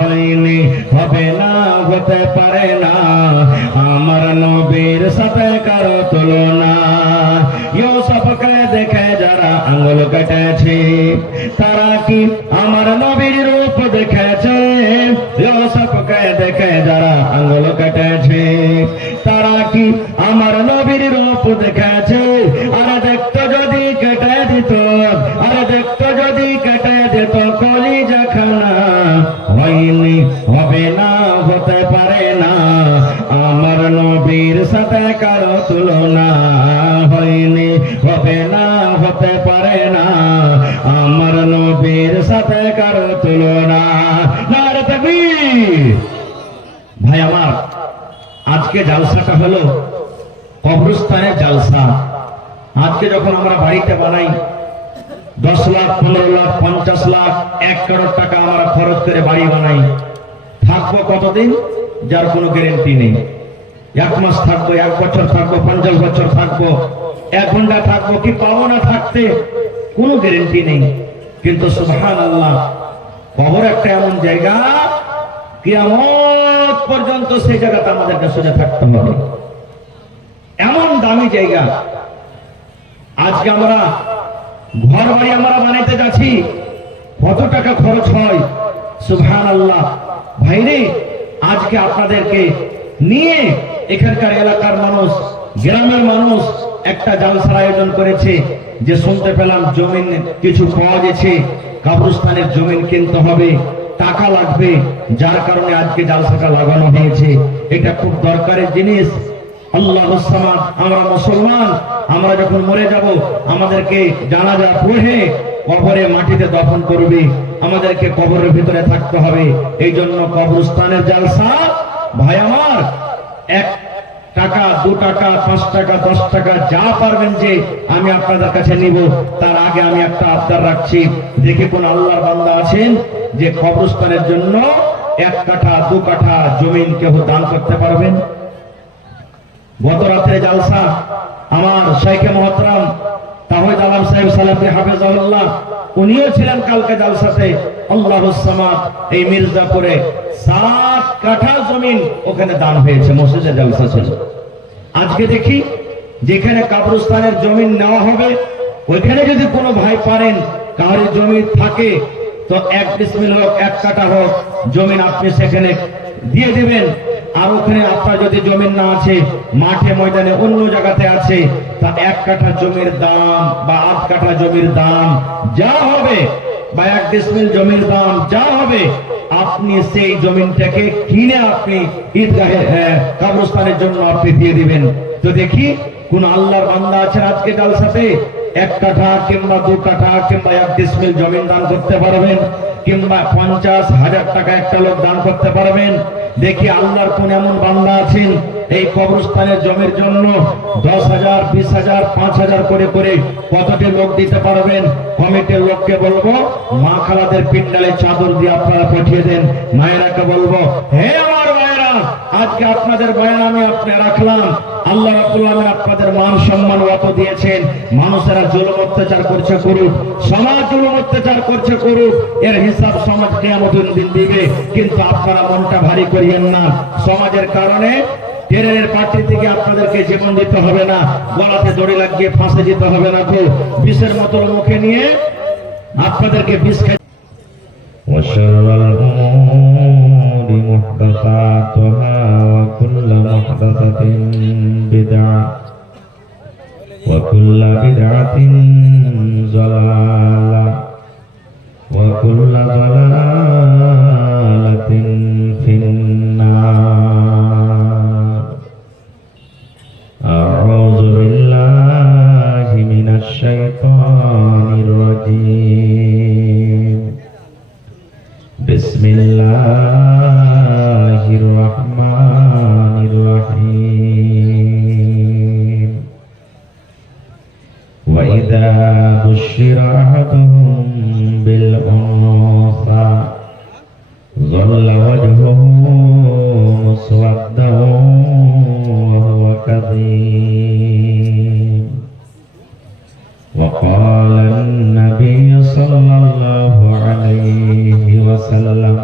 হয়নি, হবে না, হতে পারে না, আমার নবীর সাথে কারো তুলনা। ইউসুফকে দেখে যারা আঙ্গুল কেটেছে, তারা কি আমার নবীর রূপ দেখেছে? ইউসুফকে দেখে যারা আঙ্গুল কেটেছে, তারা কি আমার নবীর রূপ দেখেছে? আরে দেখতো যদি কেটে দিত, আরে দেখতো যদি কেটে দিত কলিজা খানা। হয়নি, হবে না, হতে পারে না, আমার নবীর সাথে কারো তুলনা হয়নি, হবে না, হতে পারে না আমার নবীর সাথে কারো তুলনা। নারে তাকবীর। ভাই আমার, আজকে জালসাটা হলো কবরস্থানের জালসা। আজকে যখন আমরা বাড়িতে বানাই 10 লাখ, 15 লাখ, 50 লাখ, 1 করোড় টাকা আমরা খরচ করে বাড়ি বানাই, থাকবো কতদিন যার কোনো গ্যারেন্টি নেই। 1 মাস থাকবো, 1 বছর থাকবো, 50 বছর থাকবো, 1 ঘন্টা থাকবো, কি পাবো না থাকতে কোনো গ্যারেন্টি নেই। কিন্তু সুবহানাল্লাহ, কবর একটা এমন জায়গা, কিয়ামত পর্যন্ত সেই জায়গাতে আমাদেরকে সোজা থাকতে হবে, এমন দামি জায়গা। আজকে আমরা ঘর বাড়ি আমরা বানাইতে যাচ্ছি, কত টাকা খরচ হয়, সুবহানাল্লাহ। ভাইরে, আজকে আপনাদেরকে নিয়ে এখানকার এলাকার মানুষ, গ্রামের মানুষ একটা জালসার আয়োজন করেছে, যে শুনতে পেলাম জমিন কিছু পাওয়া গেছে, কবরস্থানের জমিন কিনতে হবে, টাকা লাগবে, যার কারণে আজকে জালসাটা লাগানো হয়েছে। এটা খুব দরকারের জিনিস। আল্লাহুস সামাদ, আমরা মুসলমান, আমরা যখন মরে যাব আমাদেরকে জানাজা পড়ে কবরে মাটিতে দফন করবে, আমাদেরকে কবরের ভিতরে থাকতে হবে। এই জন্য কবরস্থানের জালসা, ভাই আমার, 1 টাকা, 2 টাকা, 5 টাকা, 10 টাকা যা পারবেন যে আমি আপনাদের কাছে নিব। তার আগে আমি একটা আবদার রাখছি, দেখে কোন আল্লাহর বান্দা আছেন যে কবরস্থানের জন্য 1 কাঠা 2 কাঠা জমিন কেউ দান করতে পারবেন? গত রাত্রে জালসা আমার শাইখে মুহতারাম তাওহীদ আলম সাহেব সালাফি হাফেজাহুল্লাহ, উনিও ছিলেন কালকে জালসাতে। আল্লাহুস সামাদ, এই মির্জাপুরে 7 কাঠা জমিন ওখানে দান হয়েছে, মসজিদে জালসা ছিল। আজকে দেখি যেখানে কবরস্থানের জমিন নেওয়া হবে, ওইখানে যদি কোনো ভাই পারেন, কারোর জমি থাকে তো 1 ডিসমিল হোক, 1 কাঠা হোক জমিন আপনি সেখানে দিয়ে দিবেন। আর ওখানে আপনার যদি জমিন না আছে, মাঠে ময়দানে অন্য জায়গাতে আছে, তা 1 কাঠা জমির দাম বা 8 কাঠা জমির দাম যা হবে, বা 1 ডিসমিল জমির দাম যা হবে, আপনি সেই জমিনটাকে কিনে আপনি ঈদগাহে কবরস্থানের জন্য আপনি দিয়ে দিবেন। তো দেখি কোন আল্লাহর বান্দা আছেন আজকে জালসাতে 1 কাঠা কিংবা 2 কাঠা কিংবা 1 ডিসমিল জমিন দান করতে পারবেন, কিংবা 50,000 টাকা একটা লোক দান করতে পারবেন। দেখি আল্লাহর কোন এমন বান্দা আছেন এই কবরস্থানের জমির জন্য 10,000, 20,000, 5,000 করে করে কতটি লোক দিতে পারবেন। কমিটির লোককে বলবো, মা খালাদের পিন্ডালে চাদর দিয়ে আপনারা পাঠিয়ে দেন। মায়েরাকে বলবো, হে আমার মায়েরা, আজকে আপনাদের বয়ান আমি রাখলাম, আল্লাহ রাব্বুল আলামিন আপনাদের মান সম্মান অত দিয়েছেন। মানুষেরা জুলুম অত্যাচার করছে করুক, সমাজ জুলুম অত্যাচার করছে করুক, এর হিসাব সমাজ কিয়ামতের দিন দিবে। কিন্তু আপনারা মনটা ভারী করিয়েন না, সমাজের কারণে ট্রেনের পার্টি থেকে আপনাদেরকে জীবন দিতে হবে না, গলাতে দড়ি লাগিয়ে ফাঁসে যেতে হবে না, তো বিষের মতো মুখে নিয়ে আপনাদেরকে বিষ খাই। وشر الأمور محدثاتها وكل محدثة بدعة وكل بدعة ضلالة وكل ضلالة في النار. أعوذ بالله من الشيطان الرجيم. بسم الله الرحمن الرحيم. وإذا بشر أحدهم بالأنثى ظل وجهه مسودا وهو كظيم. وقال النبي صلى الله عليه وسلم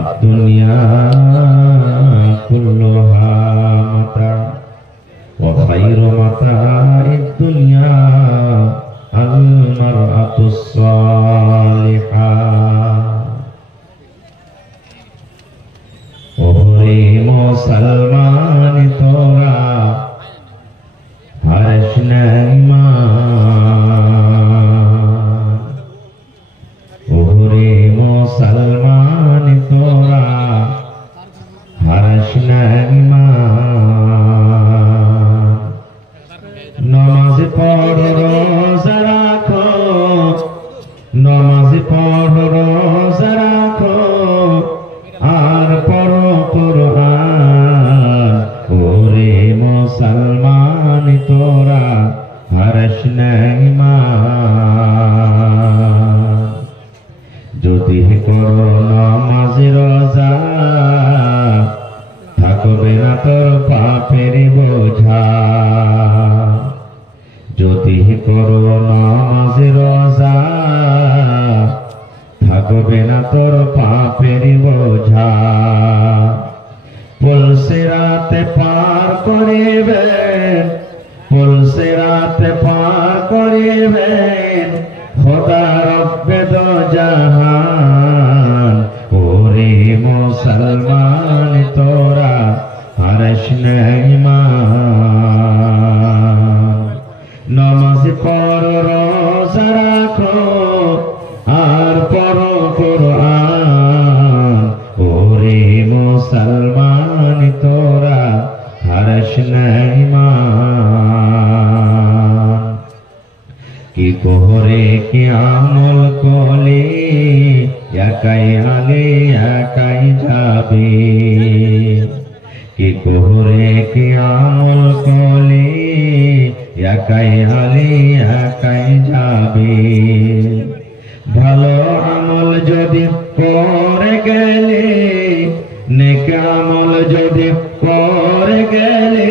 الدنيا كلها متاع وخير متاع الدنيا المرأة الصالحة. ওরে মুসলমান তোরা হারিস না ঈমান, ওরে মুসলমান তোরা হারিস না ঈমান। পুলসিরাতে পার করিবেন, পুলসিরাতে পার করিবেন খোদা রব্বে দো জাহান। ওরে মুসলমান তোরা আরশ নেইমান, নামাজ পড়ো রোজা রাখো আর পড়ো কুরআন। ওরে মুসলমান তোরা আরশ নেইমান। কি কোহরে কি আমল করলে একাই আলে একাই যাবে, কি কোহরে কি আমল করলে একাই আলে একাই যাবে। ভালো আমল যদি করে গেলে, নেক আমল যদি করে গেলে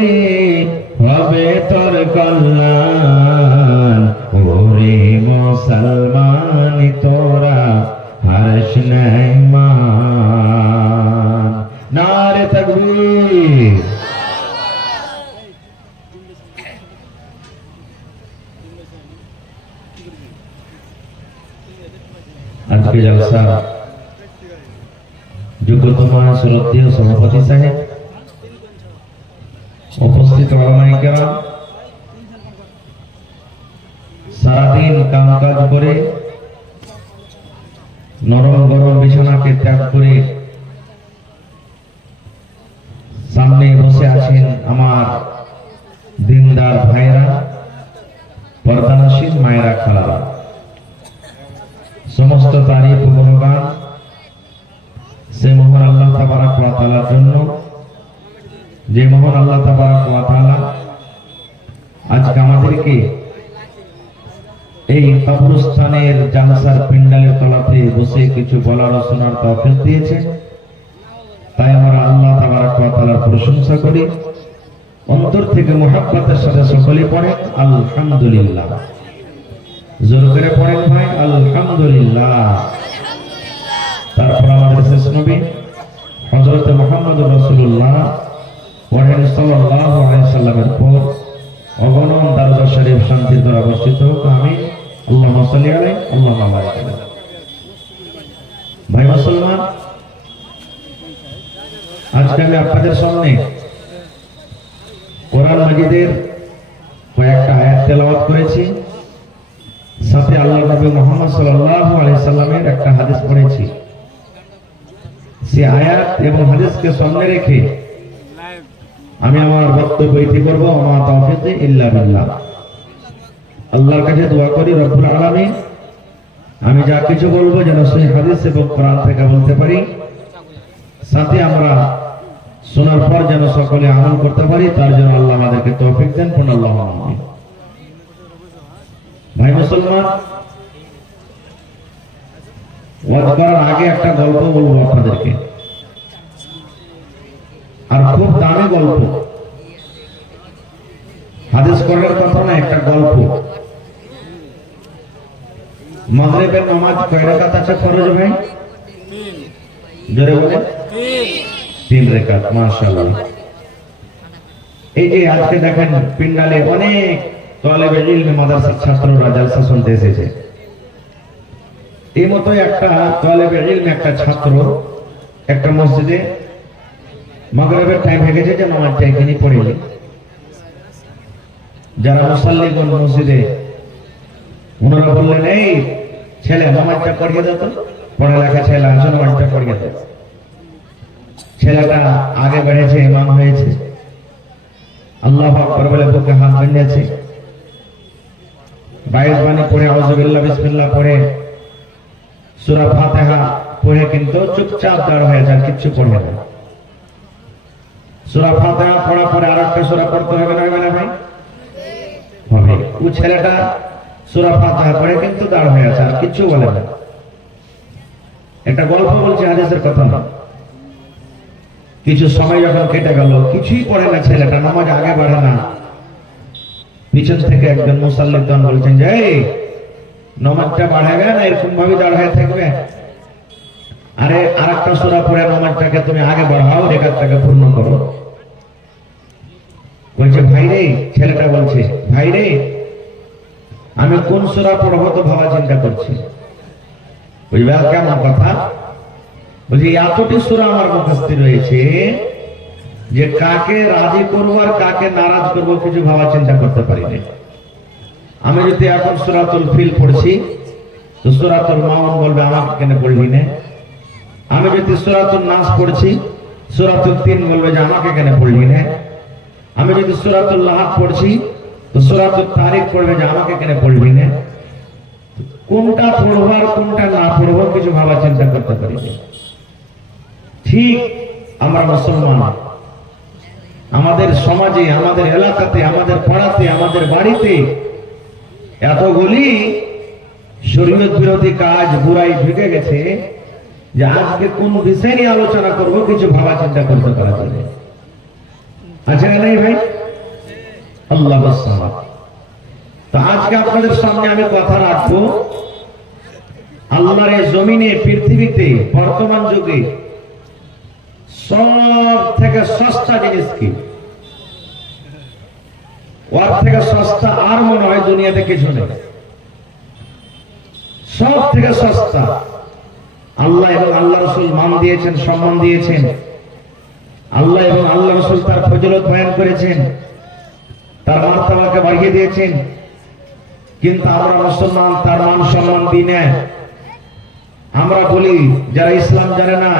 হবে তোর কল্যাণ। ওরে মুসলমান তোরা আরশ নেইমান। নারে তাকবীর। আজকে জলসা যোগ্যতম শ্রদ্ধেয় সভাপতি সাহেব, উপস্থিত ওলামায়ে কেরাম, সারাদিন কামকাজ করে নরম গরম বিছানাকে ত্যাগ করে সামনে বসে আছেন আমার দিনদার ভাইরা, পর্দানশীল মায়েরা, খালারা। সমস্ত তারিফ ও গুণগান সে মহান আল্লাহ তাবারক ওয়া তাআলার জন্য, যে মহান আল্লাহ তাবারক ওয়া তাআলা আজকে আমাদেরকে এই কবরস্থানের জালসার পিন্ডালের তলাতে বসে কিছু বলার ও শোনার তৌফিক দিয়েছেন। তাই আমরা আল্লাহ তাবারক ওয়া তাআলার প্রশংসা করি, অন্তর থেকে মুহাব্বতের সাথে সকলে পড়েন আলহামদুলিল্লাহ। জোর করে পড়েন ভাই আলহামদুলিল্লাহ। তারপর আমাদের শেষ নবী হযরত মুহাম্মদুর রাসূলুল্লাহ পড়েন সাল্লাল্লাহু আলাইহি সাল্লামের পর অগণন দরুদ শরীফ শান্তির দ্বারা বর্ষিত হোক, আমিন। আল্লাহুম্মা সাল্লি আলাইহি আল্লাহুম্মা বারিক আলাইহি। ভাই মুসলমান, আজকে আমি আপনাদের সামনে কোরআন মাজিদের কয়েকটা আয়াত তেলাওয়াত করেছি, সাথে আল্লাহর নবী মুহাম্মদ সাল্লাল্লাহু আলাইহি সাল্লামের একটা হাদিস পড়েছি। সেই আয়াত এবং হাদিসকে সামনে রেখে আমি আমার বক্তব্য ইতি করব। মা তাওফীক ইল্লা বিল্লাহ। আল্লাহর কাছে দোয়া করি রব্বুল আলামিন আমি যা কিছু বলবো যেন সেই হাদিস এবং কোরআন থেকে বলতে পারি, সাথে আমরা শোনার পর যেন সকলে আমল করতে পারি, তার জন্য আল্লাহ আমাদেরকে তৌফিক দেন। আল্লাহুম্মা আমিন। ভাই মুসলমান, ওয়াজ করার আগে একটা গল্প বলবো আপনাদেরকে, আর খুব দামি গল্প। হাদিস করার কথা না, একটা গল্প। মাগরিবের নামাজ কয় রাকাত আছে ফরজ ভাই? জোরে বলে 3 রাকাত। মাশাআল্লাহ। এই যে আজকে দেখেন পিন্ডালে অনেক তালেবে ইলম মাদ্রাসার ছাত্ররা জলসা শুনতে এসেছে। এই মতো একটা তালেবে ইলম, একটা ছাত্র একটা মসজিদে মাগরিবের টাইম হয়ে গেছে যে নামাজটা এখানে পড়েনি। যারা মুসাল্লিগণ মসজিদে, ওনারা বললেন এই ছেলে নামাজটা পড়িয়ে দাও তো, পড়ালেখা ছেলে আছে, নামাজটা পড়িয়ে দাও। ছেলেটা আগে বেড়েছে, ইমাম হয়েছে, আল্লাহু আকবার বলে বুকে হাত বাঁধিয়েছে, বাইশ বাণী পড়ে আউযুবিল্লাহ বিসমিল্লাহ পড়ে সূরা ফাতিহা পড়ে কিন্তু চুপচাপ দাঁড় হয়ে যায়, কিচ্ছু পড়ে না। সূরা ফাতিহা পড়া পরে আরেকটা সূরা পড়তে হবে না মানে ভাই? হবে। ও ছেলেটা সূরা ফাতিহা পড়ে কিন্তু দাঁড় হয়ে আছে, আর কিচ্ছু বলে না। একটা গল্প বলছি, হাদিসের কথা না। কিছু সময় যখন কেটে গেল, কিছুই পড়ে না ছেলেটা, নামাজ আগে বাড়ে না। পিছন থেকে একজন মুসাল্লিদ বলছেন যে এই নামাজটা বাড়াবে না, এরকম ভাবে দাঁড় হয়ে থাকবে, আরে আরেকটা সূরা পড়ে নামাজটাকে তুমি আগে বাড়াও, রেখাতটাকে পূর্ণ করো। বলছে ভাই রে, ছেলেটা বলছে ভাই রে, আমি কোন সূরা পড়বো তো ভাবা চিন্তা করছি। বুঝবে কেমন কথা? বলছি এতটি সূরা আমার মুখস্থ রয়েছে যে কাকে রাজি করবো আর কাকে নারাজ করবো কিছু ভাবা চিন্তা করতে পারি না। আমি যদি এখন সূরাতুল ফিল পড়ছি তো সূরাতুল মাউন বলবে আমাকে কেন পড়লি না। আমি যদি সূরাতুল নাস পড়ছি সূরাতুল তিন বলবে যে আমাকে কেন পড়লি না। আমি যদি সূরাতুল লাহাব পড়ছি তো সূরাতুল তারিক পড়বে যে আমাকে কেন পড়লি না। কোনটা পড়বো আর কোনটা না পড়বো কিছু ভাবা চিন্তা করতে পারি না। ঠিক আমরা মুসলমান, আমাদের সমাজে, আমাদের এলাকাতে, আমাদের পাড়াতে, আমাদের বাড়িতে এতগুলি শরীয়ত বিরোধী কাজ বুরাই ঢুকে গেছে যে আজকে কোন বিষয় নিয়ে আলোচনা করব কিছু ভাবা চিন্তা করতে পারা যাবে। আছে না নাই ভাই? আল্লাহ সাল্লাম। তো আজকে আপনাদের সামনে আমি কথা রাখবো আল্লাহর এই জমিনে, পৃথিবীতে বর্তমান যুগে সব থেকে সস্তা জিনিস কি? ওর থেকে সস্তা আর মনে হয় দুনিয়াতে কিছু নেই। সব থেকে সস্তা আল্লাহ এবং আল্লাহ রাসূল মান দিয়েছেন, সম্মান দিয়েছেন। আল্লাহ এবং আল্লাহ রাসূল তার ফজিলত বয়ান করেছেন, তার মার্তবাকে বাড়িয়ে দিয়েছেন। কিন্তু আমরা মুসলমান তার মান সম্মান দিই না। আমরা বলি যারা ইসলাম জানে না,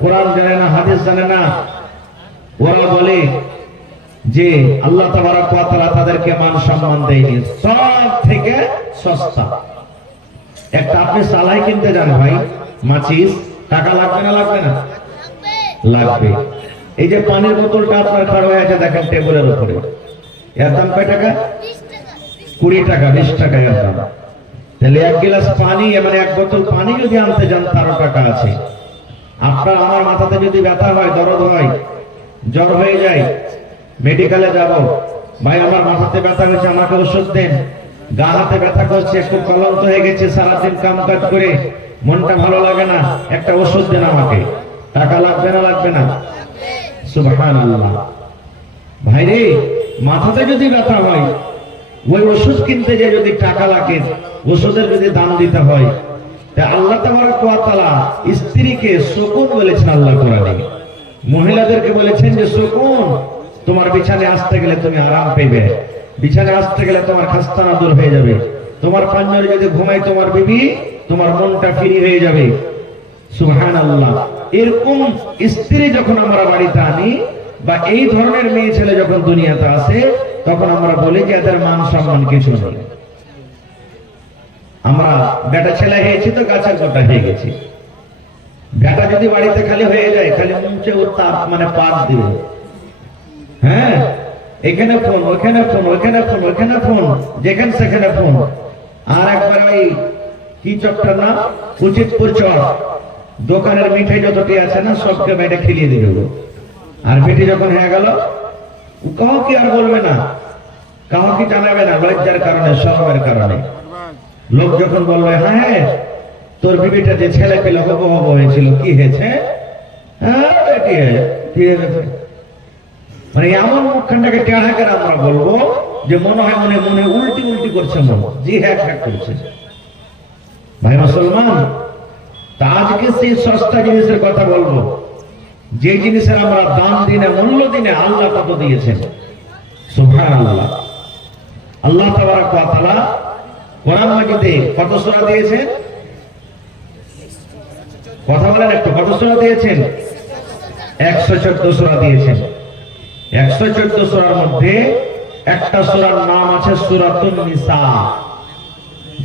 কোরআন জানে না, হাদিস জানে না, ওরা বলে যে আল্লাহ তাবারক ওয়া তাআলা তাদেরকে মান সম্মান দেয়নি। সব থেকে সস্তা একটা আপনি সালাই কিনতে যান ভাই, মাচিস, টাকা লাগবে না? লাগবে না? লাগবে। এই যে পানির বোতলটা আপনার খাড়া হয়ে আছে দেখেন টেবিলের উপরে, এর দাম কয় টাকা? 20 টাকা, 20 টাকা এর দাম। তাহলে এক গ্লাস পানি মানে এক বোতল পানি যদি আনতে যান 13 টাকা আছে। আপনার আমার মাথাতে যদি ব্যথা হয়, দরদ হয়, জ্বর হয়ে যায়, মেডিকেলে যাব, ভাই আমার মাথাতে ব্যথা হয়েছে আমাকে ওষুধ দেন। গা হাতে ব্যথা করছে, একটু ক্লান্ত হয়ে গেছে, সারাদিন কাম কাজ করে মনটা ভালো লাগে না, একটা ওষুধ দেন আমাকে। টাকা লাগবে না? লাগবে না? সুবহানাল্লাহ। ভাই রে, মাথাতে যদি ব্যথা হয়, ওই ওষুধ কিনতে যে যদি টাকা লাগে, ওষুধের যদি দাম দিতে হয়, তা আল্লাহ তাবারক ওয়া তাআলা স্ত্রীকে সুকুন বলেছেন আল্লাহ কোরআনে। মহিলাদেরকে বলেছেন যে সুকুন, তোমার বিছানায় আসতে গেলে তুমি আরাম পেবে, বিছানায় আসতে গেলে তোমার খাস্তানা দূর হয়ে যাবে, তোমার পাঞ্জরে যদি ঘুমাই তোমার বিবি, তোমার মনটা ফ্রি হয়ে যাবে। সুবহানাল্লাহ। এরকম স্ত্রী যখন আমরা বাড়িতে আনি বা এই ধরনের মেয়ে ছেলে যখন দুনিয়াতে আসে, তখন আমরা বলি যে এদের মান সম্মান কিছু নেই। আমরা বেটা ছেলে হয়েছি তো গাছের গোটা হয়ে গেছি। বেটা যদি বাড়িতে খালি হয়ে যায়, খালি মুখে ও তাপ মানে পাত দিবে, হ্যাঁ, এখানে ফোন, ওখানে ফোন, ওখানে ফোন, ওখানে ফোন, যেখানে সেখানে ফোন। আর একবার ওই কি চকটা না, উচিতপুর চক, দোকানের মিঠাই যতটি আছে না সবকে বেটা খেলিয়ে দিবে। আর বেটি যখন হয়ে গেল, কাউকে আর বলবে না, কাউকে জানাবে না, লজ্জার কারণে, শরমের কারণে। লোক যখন বলবে হ্যাঁ হ্যাঁ তোর বিবিটা যে ছেলে পেলে হবো হবো হয়েছিল, কি হয়েছে? হ্যাঁ বেটি কি হয়েছে, মানে এমন মুখখানটাকে টেढ़ा করে আমরা বলবো যে মনে হয় মনে মনে উল্টি উল্টি করছে, মন জি হ্যাঁ হ্যাঁ করছে। ভাই মুসলমান, তা আজকে সেই সস্তা জিনিসের কথা বলবো, যে জিনিসের আমরা দাম দিনে, মূল্য দিনে আল্লাহ কত দিয়েছেন। সুবহানাল্লাহ। আল্লাহ তাবারক ওয়া তাআলা কোরআন মাজিদে কত সূরা দিয়েছেন? কথা বলেন একটু, কত সূরা দিয়েছেন? 114 সূরা দিয়েছেন। 114 সূরার মধ্যে একটা সূরার নাম আছে সূরাতুন নিসা।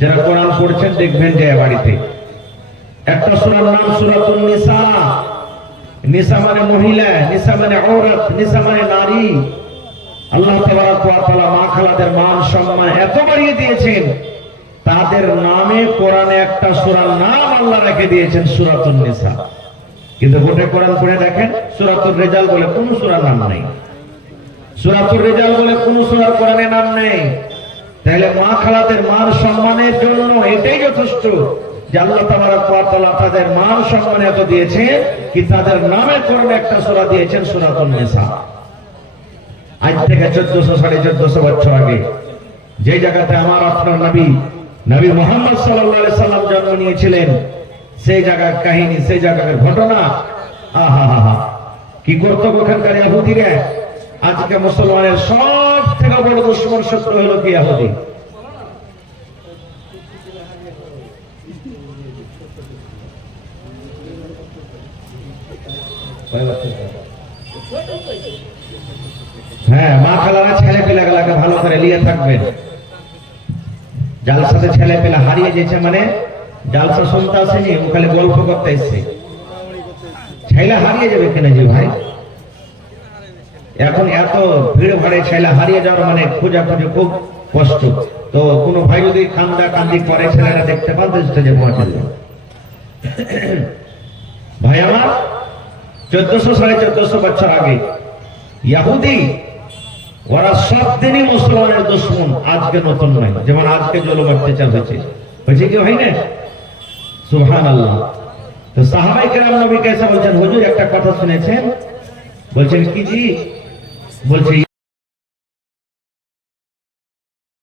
যারা কোরআন পড়ছেন দেখবেন যে বাড়িতে একটা সূরার নাম সূরাতুন নিসা। নিসা মানে মহিলা, নিসা মানে औरत, নিসা মানে নারী। আল্লাহ তাবারক ওয়া তাআলা মা খালাদের মান সম্মান এত বাড়িয়ে দিয়েছেন, তাদের নামে কোরআনে একটা সূরার নাম আল্লাহ রেখে দিয়েছেন সূরাতুন নিসা। কিন্তু গোটা কোরআন পড়ে দেখেন সূরাতুর রিজাল বলে কোনো সূরার নাম নেই, সূরাতুর রিজাল বলে কোনো সূরার কোরআনে নাম নেই। তাহলে মা খালাদের মান সম্মানের জন্য এটাই যথেষ্ট যে আল্লাহ তাবারক ওয়া তাআলা তাদের মান সম্মান এত দিয়েছেন কি তাদের নামে কোরআনে একটা সূরা দিয়েছেন সূরাতুন নিসা। আজ থেকে 1400 1450 বছর আগে যে জায়গাতে আমার আপনার নবী মুহাম্মদ সাল্লাল্লাহু আলাইহি সাল্লাম জন্ম নিয়েছিলেন, সেই জায়গার কাহিনী, সেই জায়গার ঘটনা। আহা, কি করতো ওখানকার ইহুদিরা? আজকে মুসলমানের সব থেকে বড় দুশমন শত্রু হলো কি? ইহুদি। হ্যাঁ, মা খালারা ছেলে পেলাগুলাকে ভালো করে নিয়ে থাকবেন। জালসাতে ছেলে পেলা হারিয়ে যেছে মানে জালসা শুনতে আসেনি, ও খালি গল্প করতে এসছে। ছেলে হারিয়ে যাবে কেন যে ভাই? এখন এত ভিড় ভাড়ে ছেলে হারিয়ে যাওয়ার মানে খোঁজাখুঁজি খুব কষ্ট। তো কোনো ভাই যদি কান্দা কান্দি করে, ছেলেরা দেখতে পান তো স্টেজে পৌঁছাবে। ভাই আমার 1400 1450 বছর আগে ইহুদি ওরা সব দিনই মুসলমানের দুশমন, আজকে নতুন নয়। যেমন আজকে জুলুম অত্যাচার হয়েছে কি হয় না? সুবহানাল্লাহ। তো সাহাবায়ে কেরাম নবী কেসা বলছেন, হুজুর একটা কথা শুনেছেন? বলছেন কি জি? বলছে